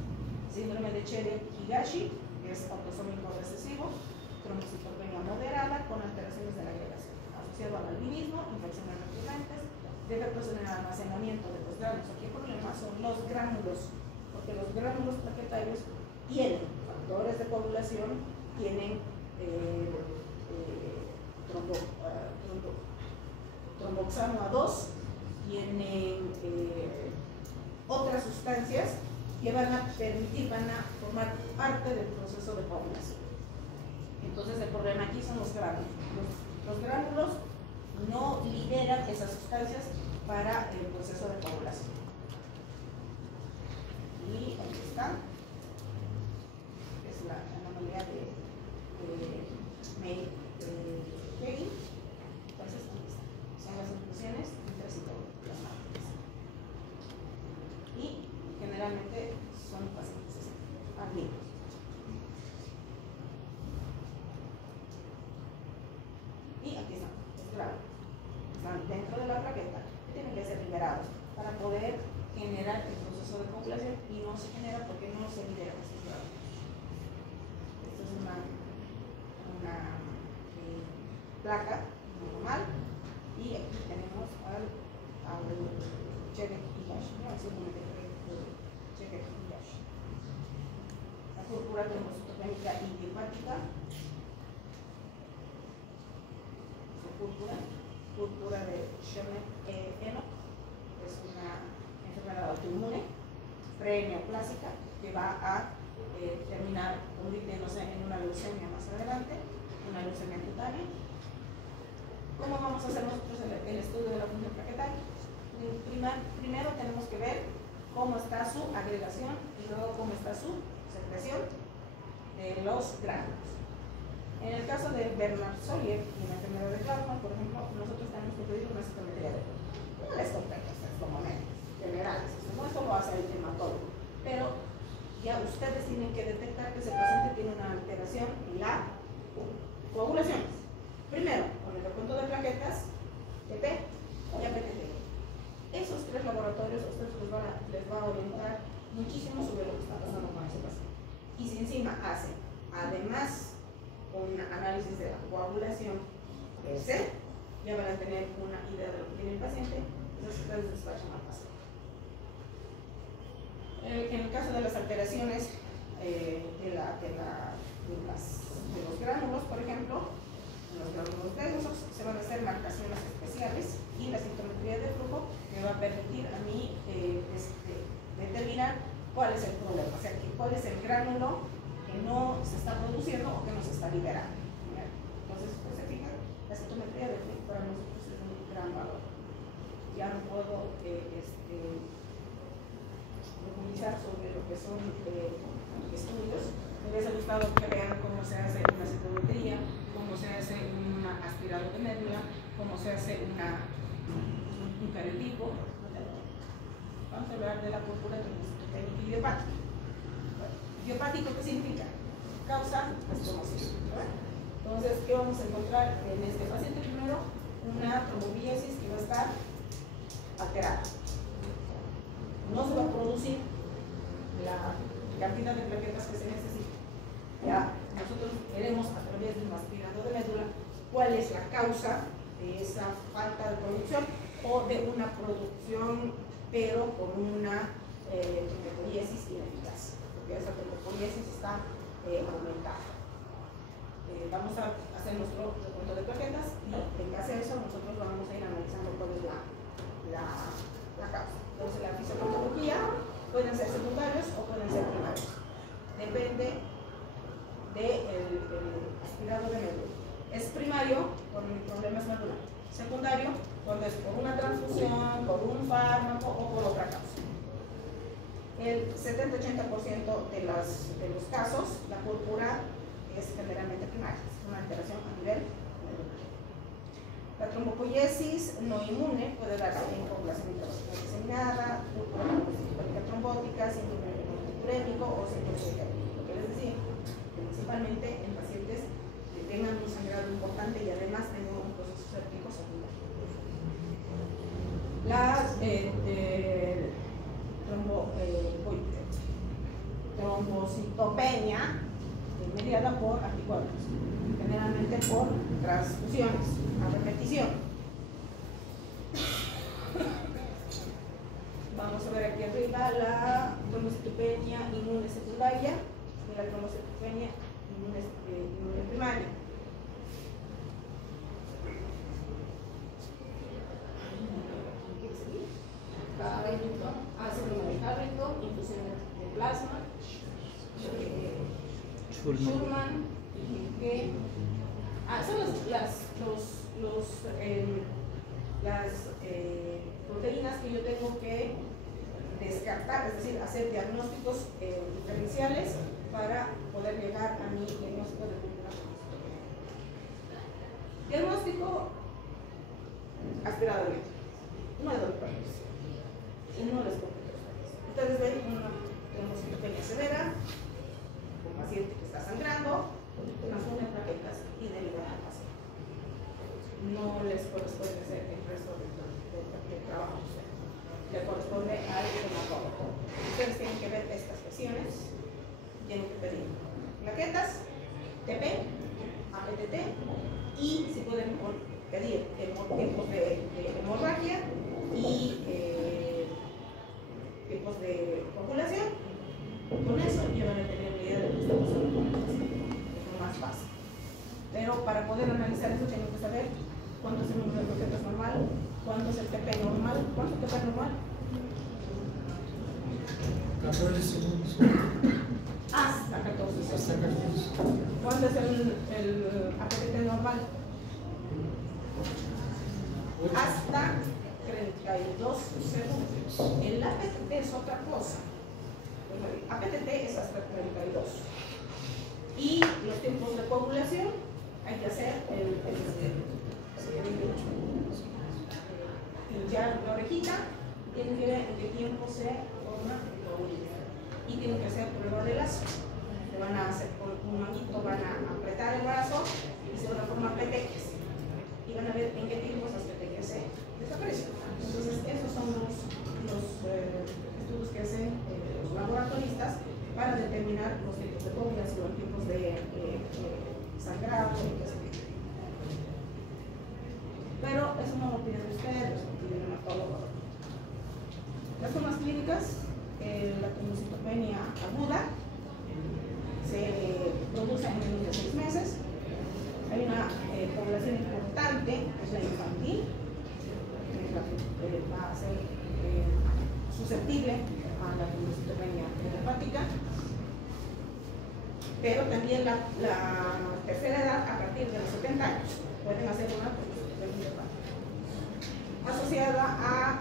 Síndrome de Chereck-Higashi, que es autosómico recesivo, trombocitopenia moderada con alteraciones de la agregación, asociado al albinismo, infecciones recurrentes, defectos en el almacenamiento de los gránulos. Aquí el problema son los gránulos, porque los gránulos plaquetarios tienen factores de coagulación, tienen tromboxano A2, tienen otras sustancias que van a formar parte del proceso de coagulación. Entonces el problema aquí son los gránulos. Los gránulos no liberan esas sustancias para el proceso de coagulación. Y aquí está, es la anomalía de May-Hagelin. Entonces aquí está, son las inclusiones intracitoplasmáticas. Y generalmente son pacientes albinos. Y aquí están, es grave. Están dentro de la plaqueta que tienen que ser liberados para poder generar el proceso de coagulación y no se genera porque no se libera. Esto es una placa normal y aquí tenemos al Chereck-Higashi, ¿no? Es un Chereck-Higashi. La púrpura trombocitopénica idiopática, púrpura de Schönert-Eno, es una enfermedad autoinmune preneoplásica que va a terminar convirtiéndose en una leucemia más adelante, una leucemia cutánea. ¿Cómo vamos a hacer nosotros el estudio de la función plaquetaria? Primero tenemos que ver cómo está su agregación y luego cómo está su secreción de los gránulos. En el caso de Bernard Solier y la enfermedad de Klausmann, por ejemplo, nosotros tenemos que pedir una citometría de flujo. No les compete, como generales, no esto lo hace el hematólogo, pero ya ustedes tienen que detectar que ese paciente tiene una alteración en la coagulación. Primero, con el recuento de plaquetas, TP y APTT. Esos tres laboratorios a ustedes les va a orientar muchísimo sobre lo que está pasando con ese paciente. Y si encima hacen, además, un análisis de la coagulación per se, ya van a tener una idea de lo que tiene el paciente, entonces ustedes despachan al paciente. En el caso de las alteraciones de los gránulos, por ejemplo, los gránulos densos, se van a hacer marcaciones especiales y la sintometría de flujo me va a permitir a mí determinar cuál es el problema, o sea, cuál es el gránulo que no se está produciendo o que no se está liberando. Entonces, pues se fijan, la sintometría de flujo para nosotros es un gran valor. Ya no puedo profundizar sobre lo que son estudios. Me hubiese gustado que vean cómo se hace una citometría, cómo se hace un aspirado de médula, cómo se hace un cariotipo. Vamos a hablar de la púrpura trombocitopénica idiopática. ¿Idiopático qué significa? Causa estomacitis. Entonces, ¿qué vamos a encontrar en este paciente? Primero, una trombobiesis que va a estar alterada. No se va a producir la cantidad de plaquetas que se necesita. Ya nosotros veremos a través de un aspirado de médula cuál es la causa de esa falta de producción o de una producción pero con una trombopoiesis ineficaz, porque esa trombopoiesis está aumentada. Vamos a hacer nuestro recuento de plaquetas y en base a eso nosotros vamos a ir analizando cuál es la causa. Entonces la fisiopatología pueden ser secundarios o pueden ser primarios. Depende del aspirado de médula. Es primario por problemas medulares. Secundario cuando es por una transfusión, por un fármaco o por otra causa. El 70-80% de los casos, la púrpura es generalmente primaria, es una alteración a nivel medular. La trombopoiesis no inmune puede darse en coagulación intravascular diseminada, púrpura trombótica, síndrome multiurémico o síndrome de Gardner. Lo que les decía, principalmente en pacientes que tengan un sangrado importante y además tengan un proceso séptico secundario. La trombocitopenia mediada por anticuerpos, generalmente por transfusiones a repetición. Vamos a ver aquí arriba la trombocitopenia inmune secundaria y la trombocitopenia inmune primaria. Síndrome de Harrington, infusión de plasma, Schulman, son las proteínas que yo tengo que descartar, es decir, hacer diagnósticos diferenciales para poder llegar a mi diagnóstico de púrpura. Diagnóstico aspirado de médula. No hay doctores y no les compete a ustedes. Ustedes ven una trombocitopenia severa, un paciente que está sangrando, transfunden plaquetas y derivan al paciente. No les corresponde hacer el resto del trabajo. Le corresponde al hematólogo. Ustedes tienen que ver estas lesiones, tienen que pedir plaquetas, TP, APTT y si pueden pedir tipos de hemorragia y tipos de coagulación. Con eso ya van a tener una idea de lo que está pasando con el paciente. Es lo más fácil. Pero para poder analizar eso tienen que saber cuánto es el número de plaquetas normal, cuánto es el TP normal, cuánto es el TP normal. 14 segundos. Hasta 14 segundos. Hasta 14. ¿Cuánto es el APTT normal? Hasta 32 segundos. El APTT es otra cosa. El APTT es hasta 32. Y los tiempos de coagulación hay que hacer pinchar la orejita, tienen que ver en qué tiempo se forma la orilla. Y tienen que hacer prueba de lazo. Se van a hacer con un manguito, van a apretar el brazo y se van a formar peteques. Y van a ver en qué tiempo esas peteques se desaparecen. Entonces, esos son los estudios que hacen los laboratoristas para determinar los tipos de fobias o los tipos de sangrado y qué sé yo. Pero eso no lo piden ustedes, lo piden un hematólogo. Las formas clínicas, la trombocitopenia aguda se produce en menos de 6 meses. Hay una población importante, que es la infantil, que va a ser susceptible a la trombocitopenia hepática. Pero también la tercera edad, a partir de los 70 años, pueden hacer una trombocitopenia hepática asociada a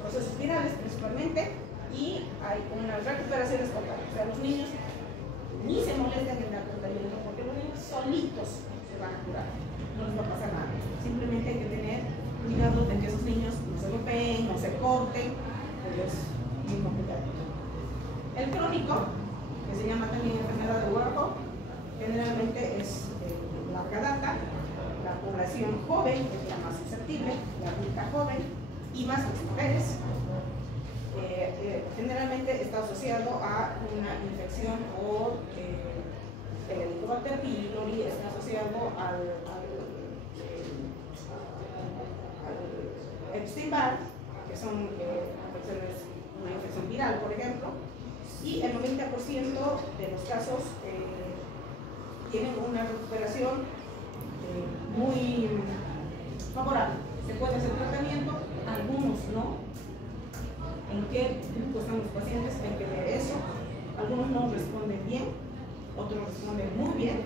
procesos virales principalmente, y hay unas recuperaciones totales. O sea, los niños ni se molestan en dar tratamiento porque los niños solitos se van a curar, no les va a pasar nada. Simplemente hay que tener cuidado de que esos niños no se golpeen, no se corten, porque es muy complicado. El crónico, que se llama también enfermedad de Warhol, generalmente es de larga data. La población joven es la más susceptible, la adulta joven y más las mujeres. Generalmente está asociado a una infección por el Helicobacter pylori, está asociado al Epstein-Barr, que son una infección viral, por ejemplo, y el 90% de los casos tienen una recuperación muy favorable. Se puede hacer tratamiento, algunos no. ¿En qué grupo están los pacientes? Hay que ver eso. Algunos no responden bien, otros responden muy bien.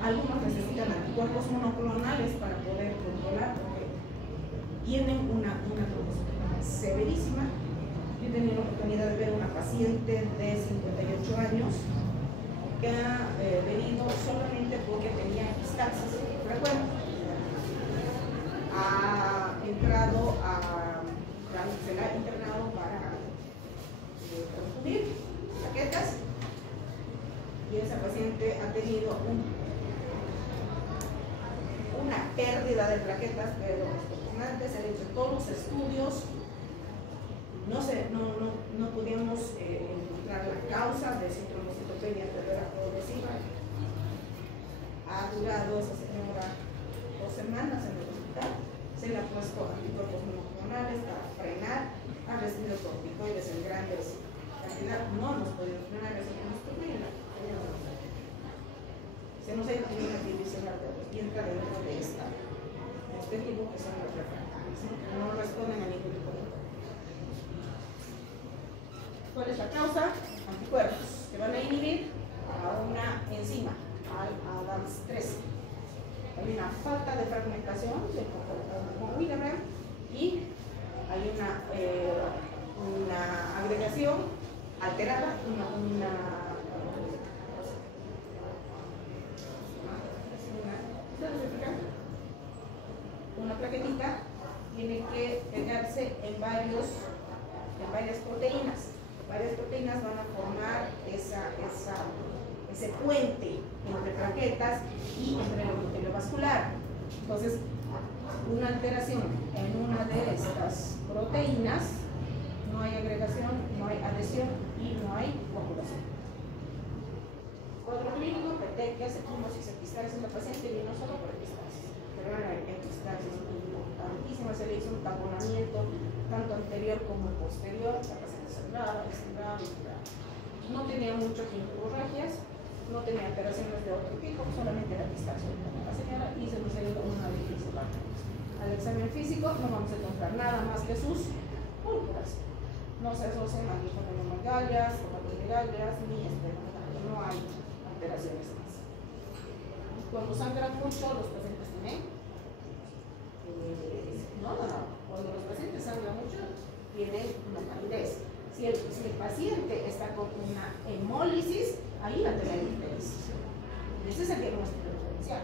Algunos necesitan anticuerpos monoclonales para poder controlar, porque tienen una trombocitopenia severísima. Yo he tenido la oportunidad de ver una paciente de 58 años que ha venido solamente porque tenía epistaxis frecuente. Se la ha internado para transfundir plaquetas, y esa paciente ha tenido una pérdida de plaquetas, pero descomunante. Se le han hecho todos los estudios, no pudimos encontrar la causa de su trombocitopenia arterial progresiva. Ha durado esa señora 2 semanas en el hospital. Se le ha puesto anticuerpos monoclonales para frenar, ha recibido corticoides en grandes cantidades, no nos podemos frenar esa trombocitopenia. Se nos ha ido una división arterial y entra dentro de este tipo, que son los refractarios, no responden a ningún tipo de tratamiento. ¿Cuál es la causa? Anticuerpos que van a inhibir a una enzima, al ADAMTS13. Hay una falta de fragmentación del Willebrand y hay una agregación alterada, una plaquetita tiene que pegarse en varias proteínas. Varias proteínas van a formar ese puente entre plaquetas y entre el epitelio vascular. Entonces, una alteración en una de estas proteínas, no hay agregación, no hay adhesión y no hay coagulación. Cuadro clínico, petequias, equimosis, epistaxis. La paciente vino solo por epistaxis, pero era epistaxis importantísima. Se le hizo un taponamiento tanto anterior como posterior. La paciente sangraba. No tenía muchas hemorragias, no tenía alteraciones de otro tipo, solamente era epistaxis la señora, y se nos ha ido una difícil. Al examen físico no vamos a encontrar nada más que sus púrpuras. No se asocian a linfonomegalías, hepatomegalías, ni no hay alteraciones más. Cuando sangran mucho, los pacientes tienen cuando los pacientes sangran mucho, tienen una palidez. Si el paciente está con una hemólisis, ahí la tenemos. Ese es el diagnóstico diferencial.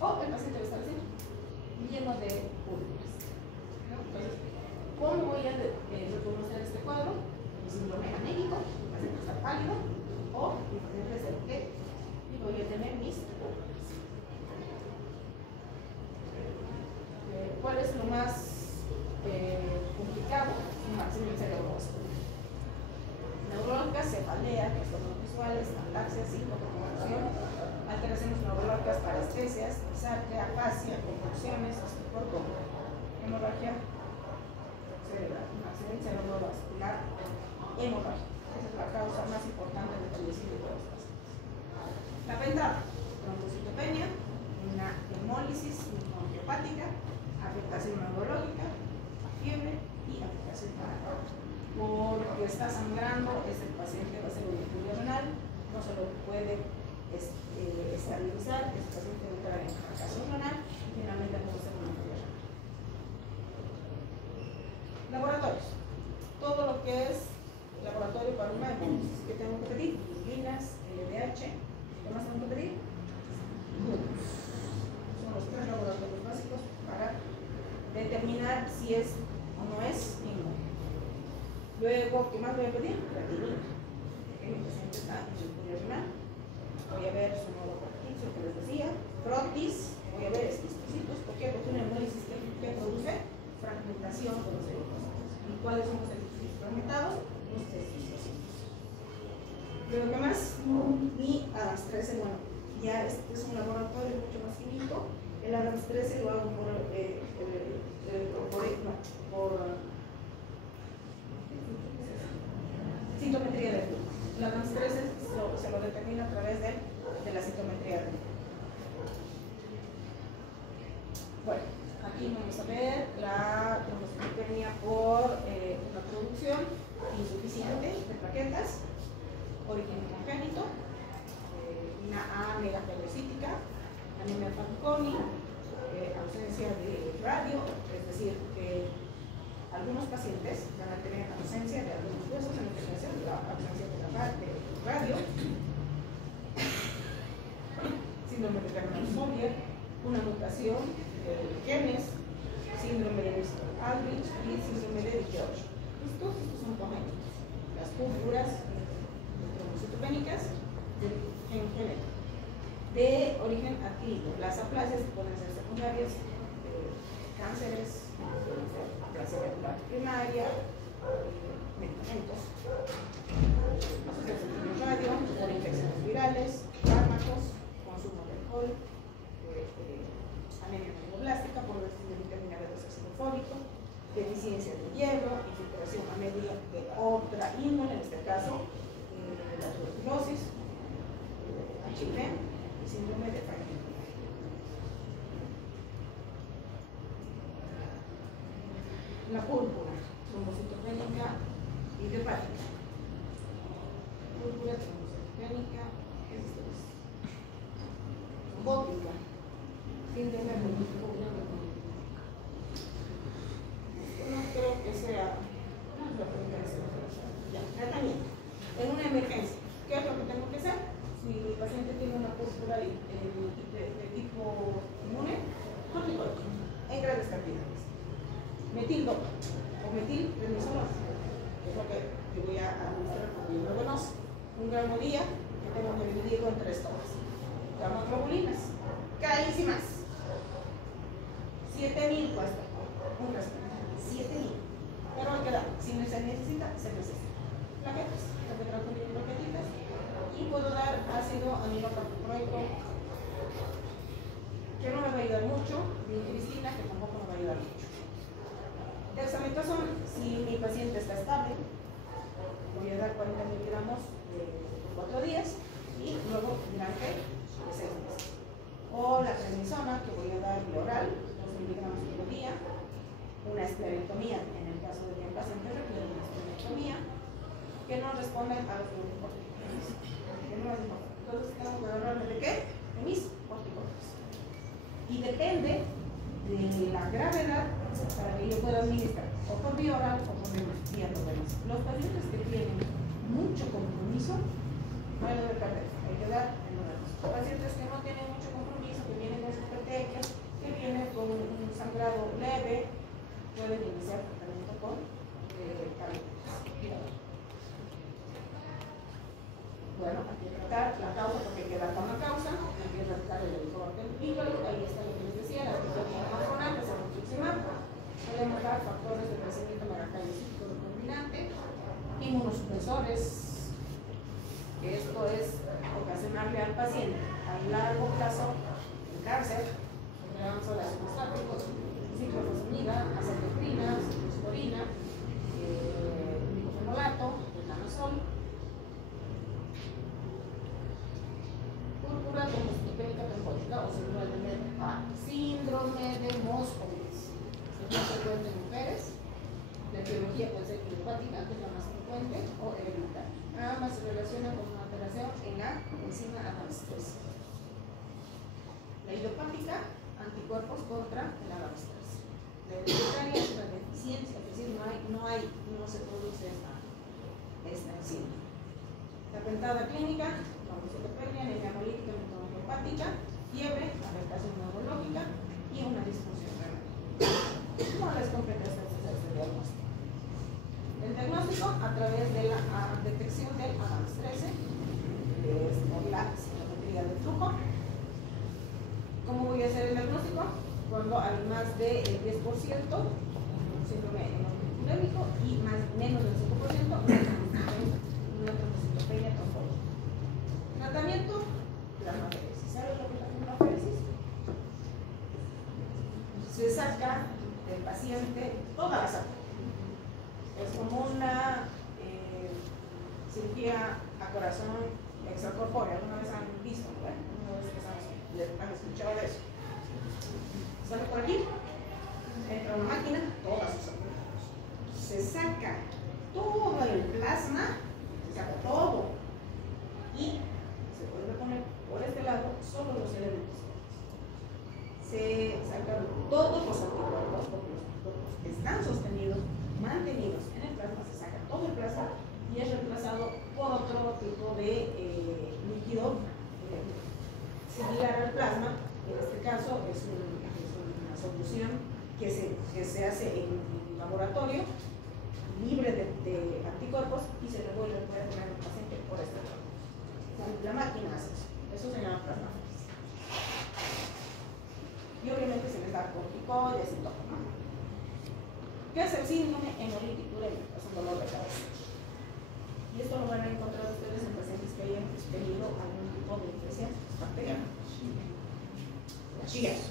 o el paciente lo está haciendo lleno de púrpuras, ¿no? Entonces, ¿cómo voy a reconocer este cuadro? El síndrome anémico, el paciente está pálido, o el paciente es el que y voy a tener mis púrpuras. ¿Cuál es lo más complicado? Máximo el cerebrovascular. Neurológicas, cefalea, trastornos visuales, ataxia, psicoconmoción, alteraciones neurológicas, parestesias, disartria, afasia, convulsiones, osteoportoma, hemorragia cerebral, un accidente cerebrovascular hemorrágico. Esa es la causa más importante de fallecimiento de los pacientes. La ventada, trombocitopenia, una hemólisis angiopática, afectación neurológica, fiebre y afectación renal. Porque está sangrando, el paciente va a ser un injuria renal, no se lo puede estabilizar, este paciente va a entrar en fracaso renal y finalmente puede ser una injuria renal. Laboratorios. Todo lo que es laboratorio para una hemólisis. ¿Qué tengo que pedir? Bilinas, LDH. ¿Qué más tengo que pedir? Son los 3 laboratorios básicos para determinar si es o no es inmune. Luego, ¿qué más voy a pedir? Creatinina. Mi paciente está en injuria renal. Voy a ver su modo particio que les decía. Frotis. Voy a ver esquistocitos. ¿Por qué? Porque una hemólisis que produce fragmentación de los eritrocitos. ¿Y cuáles son los eritrocitos fragmentados? Los esquistocitos. Luego, ¿qué más? Y ADAMS 13, bueno, ya este es un laboratorio mucho más químico. El ADAMS 13 lo hago por citometría de flujo. La ADAMS 13 se lo determina a través de la citometría de flujo. Bueno, aquí vamos a ver la trombocitopenia por una producción insuficiente de plaquetas, origen congénito, una amegapelecítica, anemia Fanconi, ausencia de radio, es decir, que algunos pacientes van a tener ausencia de algunos huesos en la ausencia de la radio, síndrome de Kerner-Fourier, una mutación de genes, síndrome de Aldrich y síndrome de George. Estos son congénitos. Las púrpuras trombocitopénicas de gen genético de origen adquirido. Las aplasias pueden ser secundarias, cánceres, aplasia celular primaria, medicamentos, asociación de radio, por infecciones virales, fármacos, consumo de alcohol, anemia megablástica por déficit de vitamina B2 ácido fólico, deficiencia de hierro, infiltración a media de otra índole, en este caso la tuberculosis, HIV y síndrome de Franklin. La púrpura trombocitopénica idiopática. Púrpura trombocitopénica gótica. Síndrome de no creo que sea tratamiento. En una emergencia, ¿qué es lo que tengo que hacer? Si mi paciente tiene una púrpura de tipo inmune, corticoide en grandes cantidades. Metildopa o metilprednisolona, que es lo que yo voy a administrar como intravenoso. 1 gramo día, que tengo que dividirlo en 3 tomas. Gamoglobulinas, carísimas. 7,000 cuesta un respiratorio. 7,000. Pero hay que dar, si se necesita, se necesita. Plaquetas, lo que trato de plaquetitas. Y puedo dar ácido aminocarboico, que no me va a ayudar mucho, ni cristina, que tampoco me va a ayudar mucho. Dexametasona, si mi paciente está estable, voy a dar 40 miligramos por 4 días y luego durante 6 meses. O la prednisona, que voy a dar oral, 2 miligramos por día. Una esclerectomía, en el caso de que el paciente requiere una esclerectomía, que no responden a los corticoides. Entonces tengo que agarrarme de qué? De mis corticoides. Y depende de la gravedad para que yo pueda administrar o por vía oral o por vía endovenosa. Los pacientes que tienen mucho compromiso no hay que perder, hay que dar endovenosa. Los pacientes que no tienen mucho compromiso, que vienen con su paciente que viene con un sangrado leve, pueden iniciar tratamiento con cálculos. Bueno, hay que tratar la causa porque hay que dar con la causa, hay que tratar el corte del hígado, ahí está lo que les decía, la anticuerpo monoclonal, que es el rituximab. Podemos dar factores de crecimiento megacardiocítico recombinante, inmunosupresores, que esto es ocasionarle al paciente a largo plazo el cáncer, benzodiazepínicos estáticos, ciclofosfamida, acetocrinas, ciclosporina, diclofenolato, etanazol, púrpura trombocitopénica trombótica o síndrome de Móskovic. Es más frecuente en mujeres. La etiología puede ser idiopática, que es la más frecuente, o hereditaria. Ambas se relacionan con una alteración en la enzima ADAMTS13. La idiopática, anticuerpos contra el ADAMTS13. La hereditaria es la deficiencia, es decir, no se produce esta enzima. La pentada clínica, trombocitopenia, anemia hemolítica, hepática, fiebre, afectación neurológica y una disfunción renal. No les compete este diagnóstico. El diagnóstico a través de la detección del ADAMTS13, que es por la citometría del flujo. ¿Cómo voy a hacer el diagnóstico? Cuando hay más del 10% síndrome hemolítico y menos del 5% una trombocitopenia trombótica. Tratamiento, plasmaféresis. ¿Sabes lo que es la plasmaféresis? Se saca del paciente toda la sangre. Es como una cirugía a corazón extracorpórea. ¿Alguna vez han visto? ¿Alguna vez han escuchado de eso? Sale por aquí, entra una máquina, todas sus sangre. Se saca todo el plasma, se saca todo y se vuelve a poner por este lado solo los elementos. Se sacan todos los anticuerpos, porque los anticuerpos están sostenidos, mantenidos en el plasma, se saca todo el plasma y es reemplazado por otro tipo de líquido similar al plasma. En este caso es una solución que se hace en laboratorio, libre de anticuerpos, y se le vuelve a poner al paciente por este lado. La máquina hace eso. Eso se llama plasmaféresis. Y obviamente se les da corticoides y todo, ¿no? ¿Qué es el síndrome hemolítico urémico? Es un dolor de cabeza. Y esto lo van a encontrar ustedes en pacientes que hayan tenido algún tipo de infección bacteriana. La Shigella.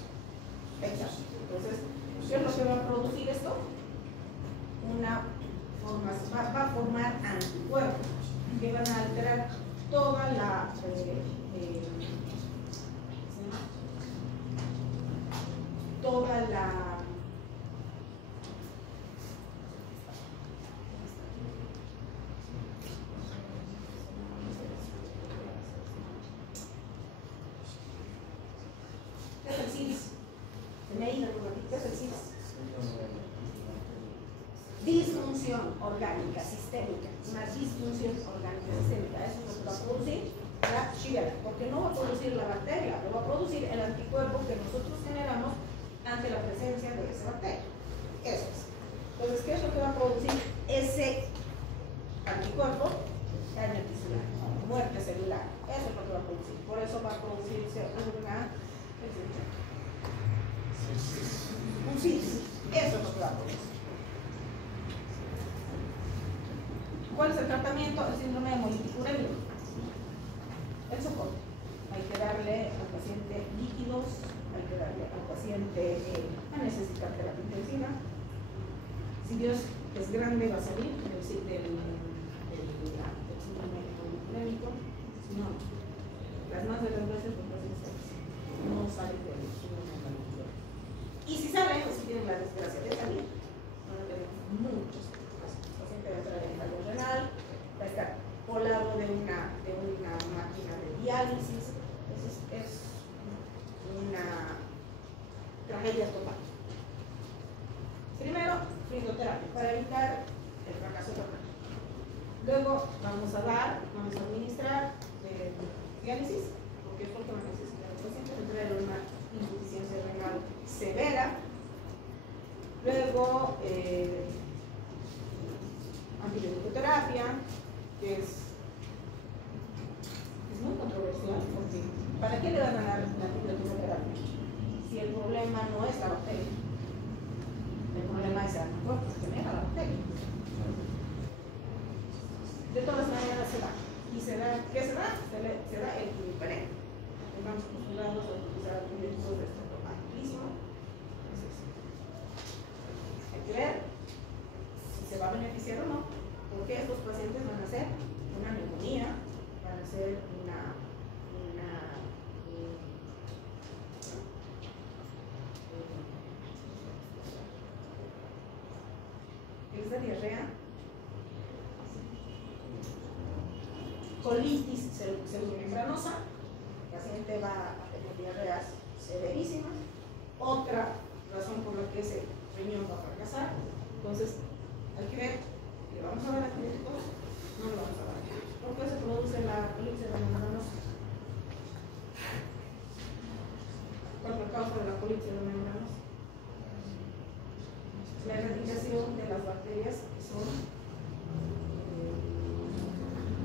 Exacto. Entonces, ¿qué es lo que va a producir esto? Va a formar anticuerpos que van a alterar toda la ¿qué es el CIRS? Se me ha ido por aquí. ¿Qué es el CIRS? Disfunción orgánica sistémica, una disfunción orgánica sistémica. Eso es lo que va a producir la Shigella, porque no va a producir la bacteria, lo va a producir el anticuerpo que nosotros generamos ante la presencia de esa bacteria. Eso es. Entonces, ¿qué es lo que va a producir ese anticuerpo? Daño tisular, muerte celular. Eso es lo que va a producir. Por eso va a producirse un CIRS. Eso es lo que va a producir. ¿Cuál es el tratamiento? El síndrome hemolítico urémico. El soporte. Hay que darle al paciente líquidos, hay que darle al paciente a necesitar terapia intensiva. Si Dios es grande, va a salir del síndrome hemolítico urémico. Si no, las más de las veces los pacientes no salen del síndrome hemolítico urémico. Y si salen, o si tienen la desgracia de salir, van a tener muchos casos. El paciente va a entrar en fallo renal, va a estar colado de una máquina de diálisis. Es una tragedia total. Primero, fisioterapia para evitar el fracaso total. Luego vamos a administrar diálisis, porque es porque va a necesitar el paciente entrar en una insuficiencia renal severa. Luego, antibiótico-terapia, que es muy controversial, porque ¿para qué le van a dar la antibiótico-terapia? Si el problema no es la bacteria, el problema es el anticuerpo que genera la bacteria. De todas maneras se da. ¿Y se da? ¿Qué se da? Se da el fluniperén. Estamos acostumbrados a utilizar antibióticos de esto altísimo. Entonces, hay que ver si se va a beneficiar o no, porque estos pacientes van a hacer una neumonía, van a hacer esta diarrea, colitis pseudomembranosa, el paciente va a tener diarreas severísimas. Otra razón por la que ese riñón va a fracasar. Entonces, hay que ver, ¿le vamos a dar antibióticos? No le vamos a dar antibióticos. ¿Por qué se produce la colitis pseudomembranosa? ¿Cuál es la causa de la colitis pseudomembranosa? La erradicación de las bacterias que son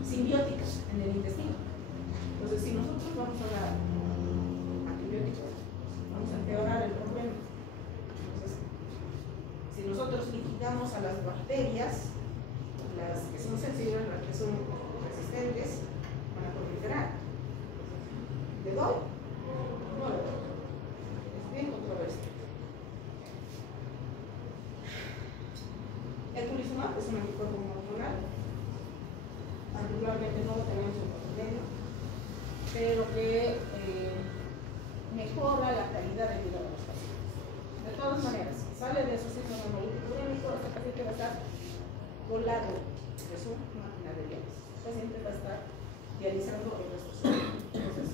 simbióticas en el intestino. Entonces, si nosotros vamos a dar antibióticos, vamos a empeorar el problema. Entonces, si nosotros liquidamos a las bacterias, las que son sensibles, las que son resistentes, van a proliferar. ¿Le doy? No le doy. Es bien controversial. El eculizumab es un anticuerpo monoclonal. Particularmente no lo tenemos en convenio, pero que mejora la calidad de vida de los pacientes. De todas maneras, si sale de su síndrome hemolítico urémico, este paciente va a estar volado de su máquina de diálisis. El paciente va a estar dializando el resto de su vida. Entonces,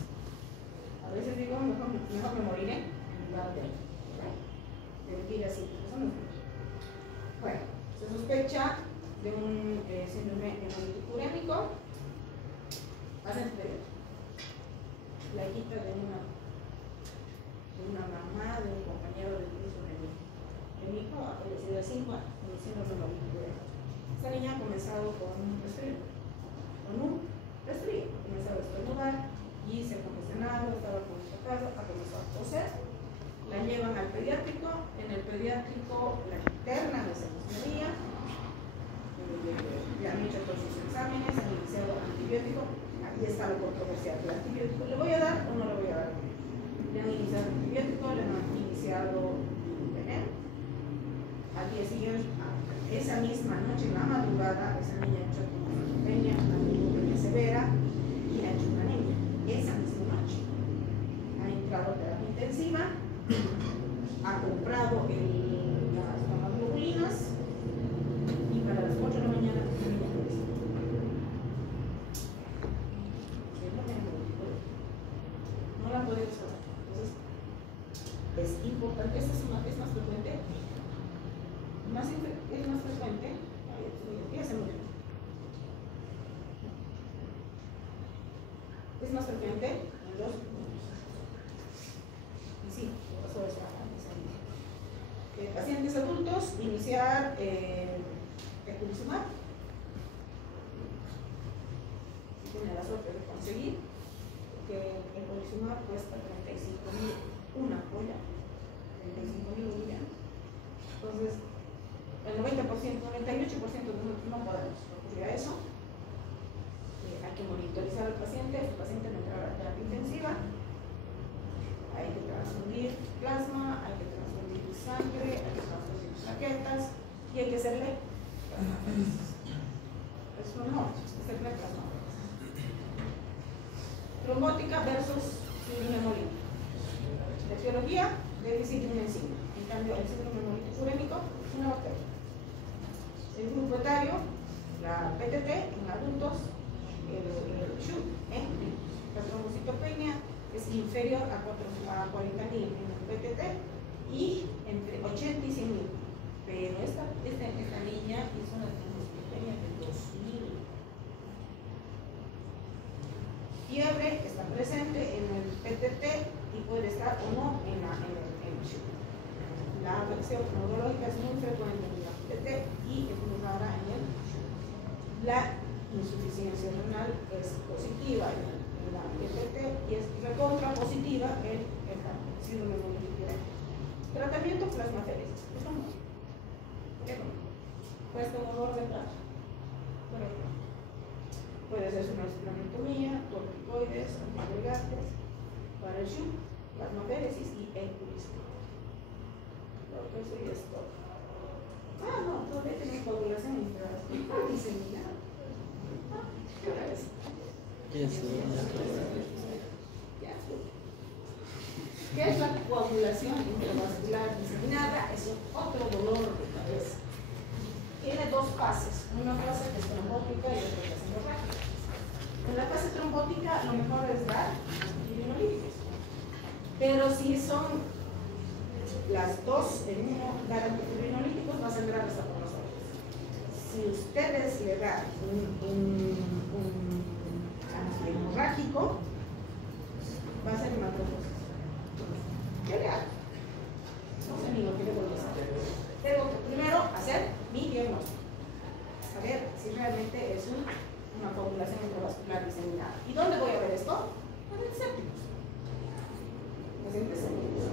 a veces digo, mejor me moriré en lugar de vivir así. Eso no es bueno. Bueno, se sospecha de un síndrome hemolítico urémico. Hacen la hijita de una mamá, de un compañero del curso de mi hijo, ha fallecido de 5 años con el síndrome hemolítico urémico. Esta niña ha comenzado con un resfrío, ha comenzado a estornudar y se ha congestionado, estaba con mucha casa, ha comenzado a toser. La llevan al pediátrico, en el pediátrico la internan de enfermería, le han hecho todos sus exámenes, han iniciado antibiótico. Aquí está lo controversial del antibiótico. ¿Le voy a dar o no le voy a dar? Le han iniciado antibiótico, le han iniciado veneno. Al día siguiente, esa misma noche, en la madrugada, esa niña ha hecho una neumopenia severa y ha hecho una anemia. Esa misma noche ha entrado a terapia intensiva, ha comprado las mamoglobulinas y para las 8 de la mañana la niña no la puede usar. Entonces, es importante, esta es más frecuente. Es más frecuente. Ya se murió. Es más frecuente en los y sí, eso es pacientes adultos, iniciar eculizumab. Si tiene la suerte de conseguir, que el eculizumab cuesta 35.000 una ampolla, 35.000 bolivianos. Entonces, el 98% de nosotros no podemos recurrir a eso. Hay que monitorizar al paciente, el paciente no entra a la terapia intensiva. Hay que transfundir plasma, hay que transfundir sangre, hay que transfundir plaquetas y hay que hacerle plasmaféresis. Es lo mejor, hacerle plasmaféresis. Trombótica versus síndrome hemolítico. De etiología, déficit de una enzima. En cambio, el síndrome hemolítico urémico es una bacteria. El grupo etario, la PTT en adultos, el SHUT en niños. La trombocitopenia es inferior a 40.000 en el PTT y entre 80 y 100.000. Pero esta niña hizo una trombocitopenia de 2.000. Fiebre está presente en el PTT y puede estar o no en el condición. La afección neurológica es muy frecuente en la PPT y es muy rara en el la insuficiencia renal es positiva en la PPT y es recontra positiva en el síndrome multiplicado. Tratamiento plasmaféresis. Eso no. Cuesta un dolor de plato. Puede ser una esplenectomía, corticoides, antiagregantes, para el SHU, plasmaféresis y eculismo. Creo que eso ya es todo. Ah, no, todavía tenemos coagulación intramuscular diseminada. ¿Qué hora es? ¿Qué es la coagulación intravascular diseminada? Es otro dolor de cabeza. Tiene dos fases, una fase que es trombótica y otra que es hemorrágica. En la fase trombótica lo mejor es dar antipirinolíticos, pero si son las dos en uno, dar antipirinolíticos va a sangrar hasta por las orejas. Si ustedes le dan un antihemorrágico, va a ser hematopoiesis. ¿Qué le hago? No sé ni lo que le voy a hacer. Tengo que primero hacer mi diagnóstico, saber si realmente es una coagulación intravascular diseminada. ¿Y dónde voy a ver esto? En el sépticos. Pacientes sépticos.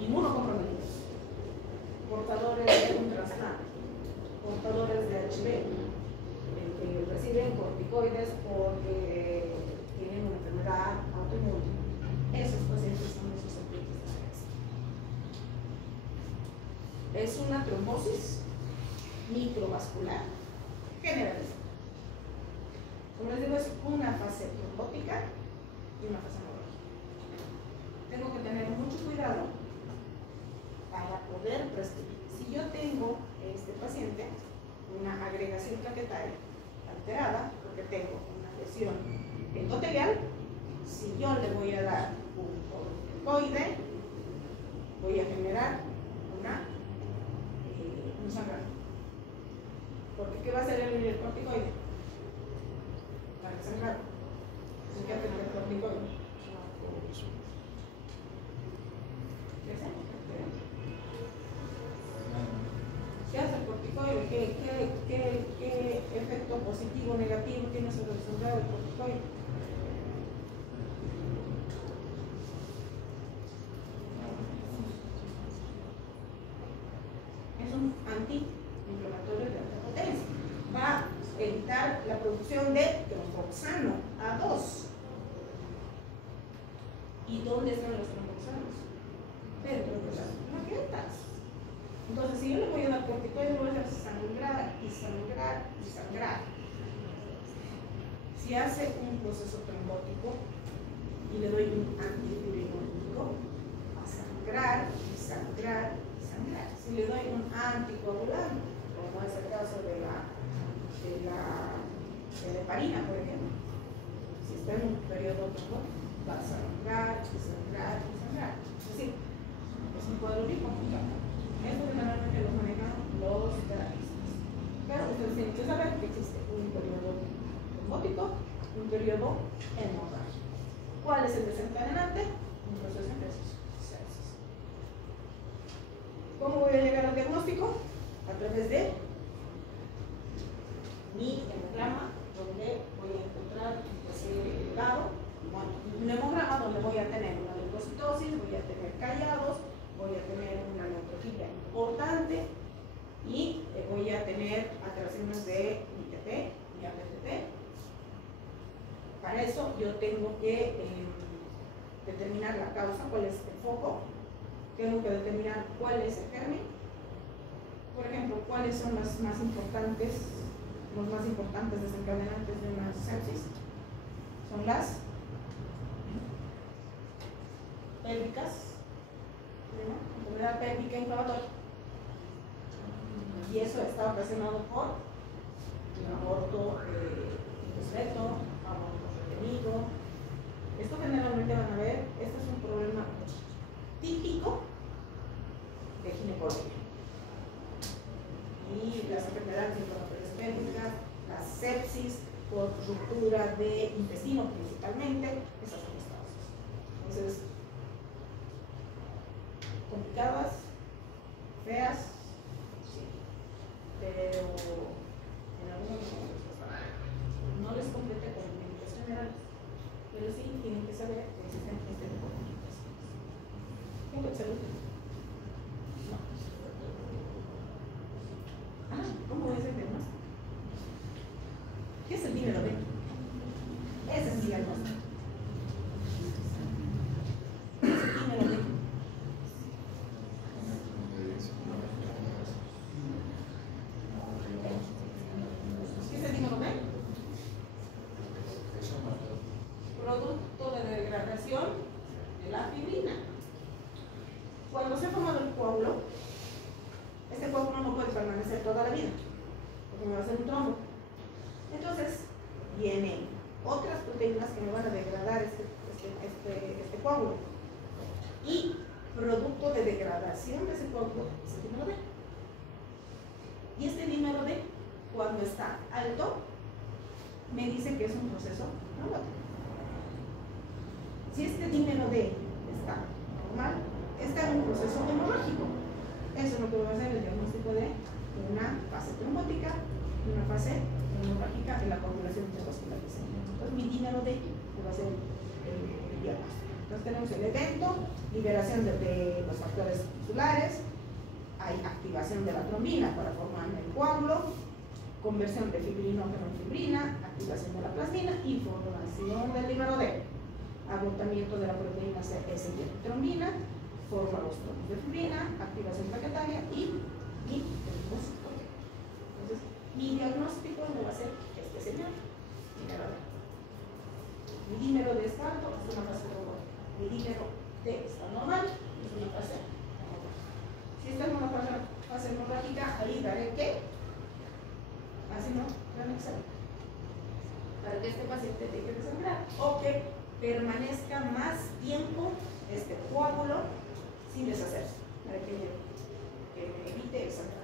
Inmunocomprometidos, portadores de un trasplante, portadores de HIV, que reciben corticoides porque tienen una enfermedad autoinmune. Esos pacientes son los susceptibles de ARDS. Es una trombosis microvascular generalizada. Como les digo, es una fase trombótica y una fase hemorrágica. Tengo que tener mucho cuidado para poder prescribir. Si yo tengo este paciente una agregación plaquetaria alterada, porque tengo una lesión endotelial, si yo le voy a dar un corticoide, voy a generar un sangrado. Porque ¿qué va a hacer el corticoide? Para el sangrado. Entonces, ¿qué hace el corticoide? ¿Qué hace el corticoide? ¿Qué efecto positivo o negativo tiene sobre el sangrado del corticoide? Es un antiinflamatorio de alta potencia. Va a evitar la producción de tromboxano A2. ¿Y dónde están los tromboxanos? Dentro de las plaquetas. Entonces, si yo le voy a dar corticoides, voy a hacer sangrar y sangrar y sangrar. Si hace un proceso trombótico y le doy un antipirinolítico, va a sangrar y sangrar y sangrar. Si le doy un anticoagulante, como es el caso de la heparina, por ejemplo, si está en un periodo trombótico, va a sangrar y sangrar y sangrar. Es decir, es un cuadro muy complicado. Esto generalmente lo manejan los terapistas. Pero ustedes tienen que saber que existe un periodo trombótico, un periodo hemorrágico. ¿Cuál es el desencadenante? Un proceso de sepsis. ¿Cómo voy a llegar al diagnóstico? A través de mi hemograma, donde voy a encontrar ese lado, un hemograma donde voy a tener una leucocitosis, voy a tener callados, voy a tener una neutrofilia importante y voy a tener alteraciones de ITP y APTT. Para eso yo tengo que determinar la causa, cuál es el foco, tengo que determinar cuál es el germen, por ejemplo, cuáles son los más importantes desencadenantes de una sepsis. Son las pélvicas, enfermedad pélvica inflamatoria, y eso está ocasionado por un aborto incompleto, aborto retenido. Esto generalmente van a ver, este es un problema típico de ginecología. Y las enfermedades inflamatorias pélvicas, la sepsis por ruptura de intestino principalmente, esas son las causas. Entonces, complicadas, feas, sí, pero en algunos momentos no les compete con límites generales, pero sí tienen que saber que existen este tipo de limitaciones. ¿Tengo el salud? No. ¿Cómo es el diagnóstico? ¿Qué es el dímero B? Ese es el diagnóstico. ¿Qué es el dímero B? ¿Qué es el dímero B? Producto de degradación de la fibrina. Cuando se ha formado el coágulo, este coágulo no puede permanecer toda la vida, porque me va a hacer un trombo. Entonces, vienen otras proteínas que me van a degradar este coágulo. Y producto de degradación de ese coágulo es el dímero D. Y este dímero D, cuando está alto, me dice que es un proceso trombótico. Si este dímero D está normal, está en un proceso hemorrágico. Eso es lo que va a hacer el diagnóstico de una fase trombótica y una fase hemorrágica en la coagulación intervascular. Entonces, mi dímero D va a ser el diagnóstico. Entonces, tenemos el evento, liberación de los factores musculares, hay activación de la trombina para formar el coágulo, conversión de fibrinógeno en fibrina, activación de la plasmina y formación del dímero D. Agotamiento de la proteína S y trombina, forma los trombos de fibrina, activación plaquetaria y depósito. Entonces, mi diagnóstico me va a ser este señor, dímero D. Mi dímero D está alto, es una fase trombótica. Mi dímero D está normal, es una fase hemorrágica. Si esta es una fase hemorrágica, ahí daré que, así no, para que este paciente deje de sangrar o que permanezca más tiempo este coágulo sin deshacerse, para que me evite el sangrar.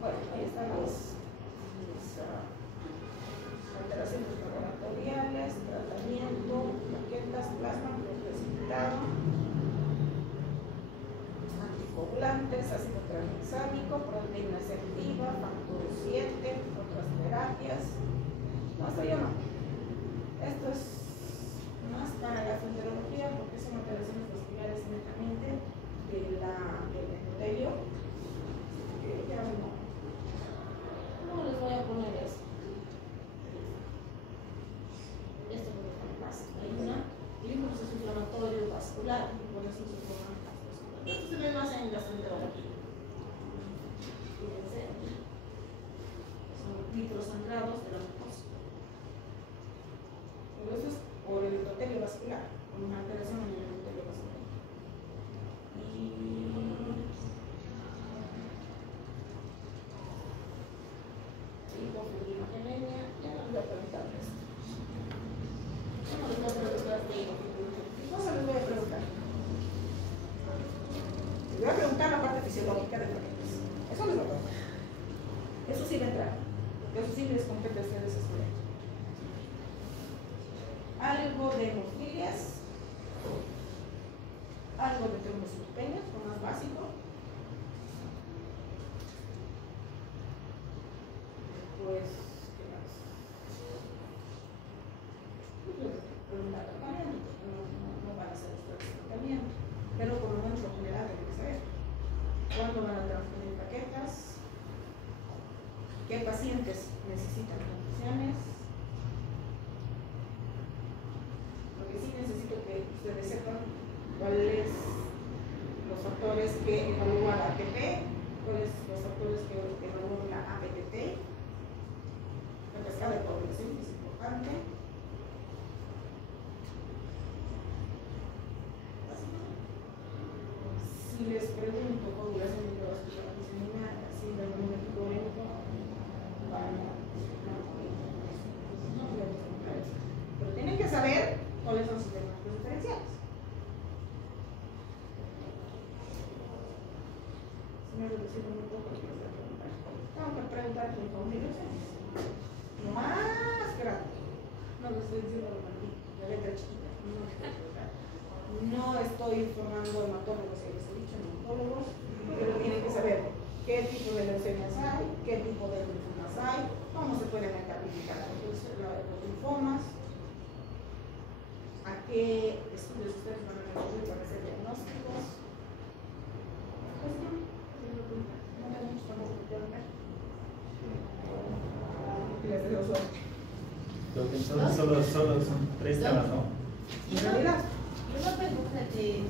Bueno, ahí están mis alteraciones laboratoriales, tratamiento, plaquetas, plasma precipitado, anticoagulantes, ácido tranexámico, proteína activa, factor 7, otras terapias. No, esto ya no. Esto es más para gastroenterología porque son alteraciones vasculares netamente del endotelio. Ya no les voy a poner esto. Esto es lo que pone más. Hay un proceso inflamatorio vascular, por eso se forman vasculares. Esto se ve más en gastroenterología. Fíjense, son microsangrados de la mucosa. Pero eso es por el endotelio vascular, por una alteración en el endotelio vascular. Hipofibrinogenia, ya no les voy a preguntar esto. Ya no les voy a preguntar de hipofibrinogenia. ¿Qué cosa les voy a preguntar? Les voy a preguntar la parte fisiológica de plaquetas. Eso les voy a preguntar. Eso sí va a entrar, porque eso sí les compete a ustedes estudiar. Algo de hemofilias, algo de trombocitopenias, lo más básico. Pues, ¿qué más? Preguntar tratamiento, no van a hacer ustedes tratamiento, pero por lo menos lo general deben que saber. ¿Cuándo van a transferir plaquetas? ¿Qué pacientes necesitan transfusiones? Porque sí necesito que ustedes sepan cuáles los factores que evalúan la ATP, cuáles los factores que evalúan la APTT, la cascada de coagulación, que es importante. Si les pregunto coagulación intravascular diseminada, si la volumen clorento, pero tienen que saber cuáles son sus diagnósticos diferenciales. Si me reducieron un poco, les voy a preguntar. Tengo que preguntar con combinaciones. No más grande. No les estoy diciendo la letra chiquita. No estoy informando hematólogos, que les he dicho, hematólogos, pero tienen que saber qué tipo de leucemias hay, qué tipo de linfomas hay, cómo se pueden clasificar los linfomas, a qué estudios ustedes van a recurrir para hacer diagnósticos. ¿Cuestión? No me gusta mucho les dejo suerte. Creo que entonces solo son 3 temas, ¿no? En realidad, Una pregunta de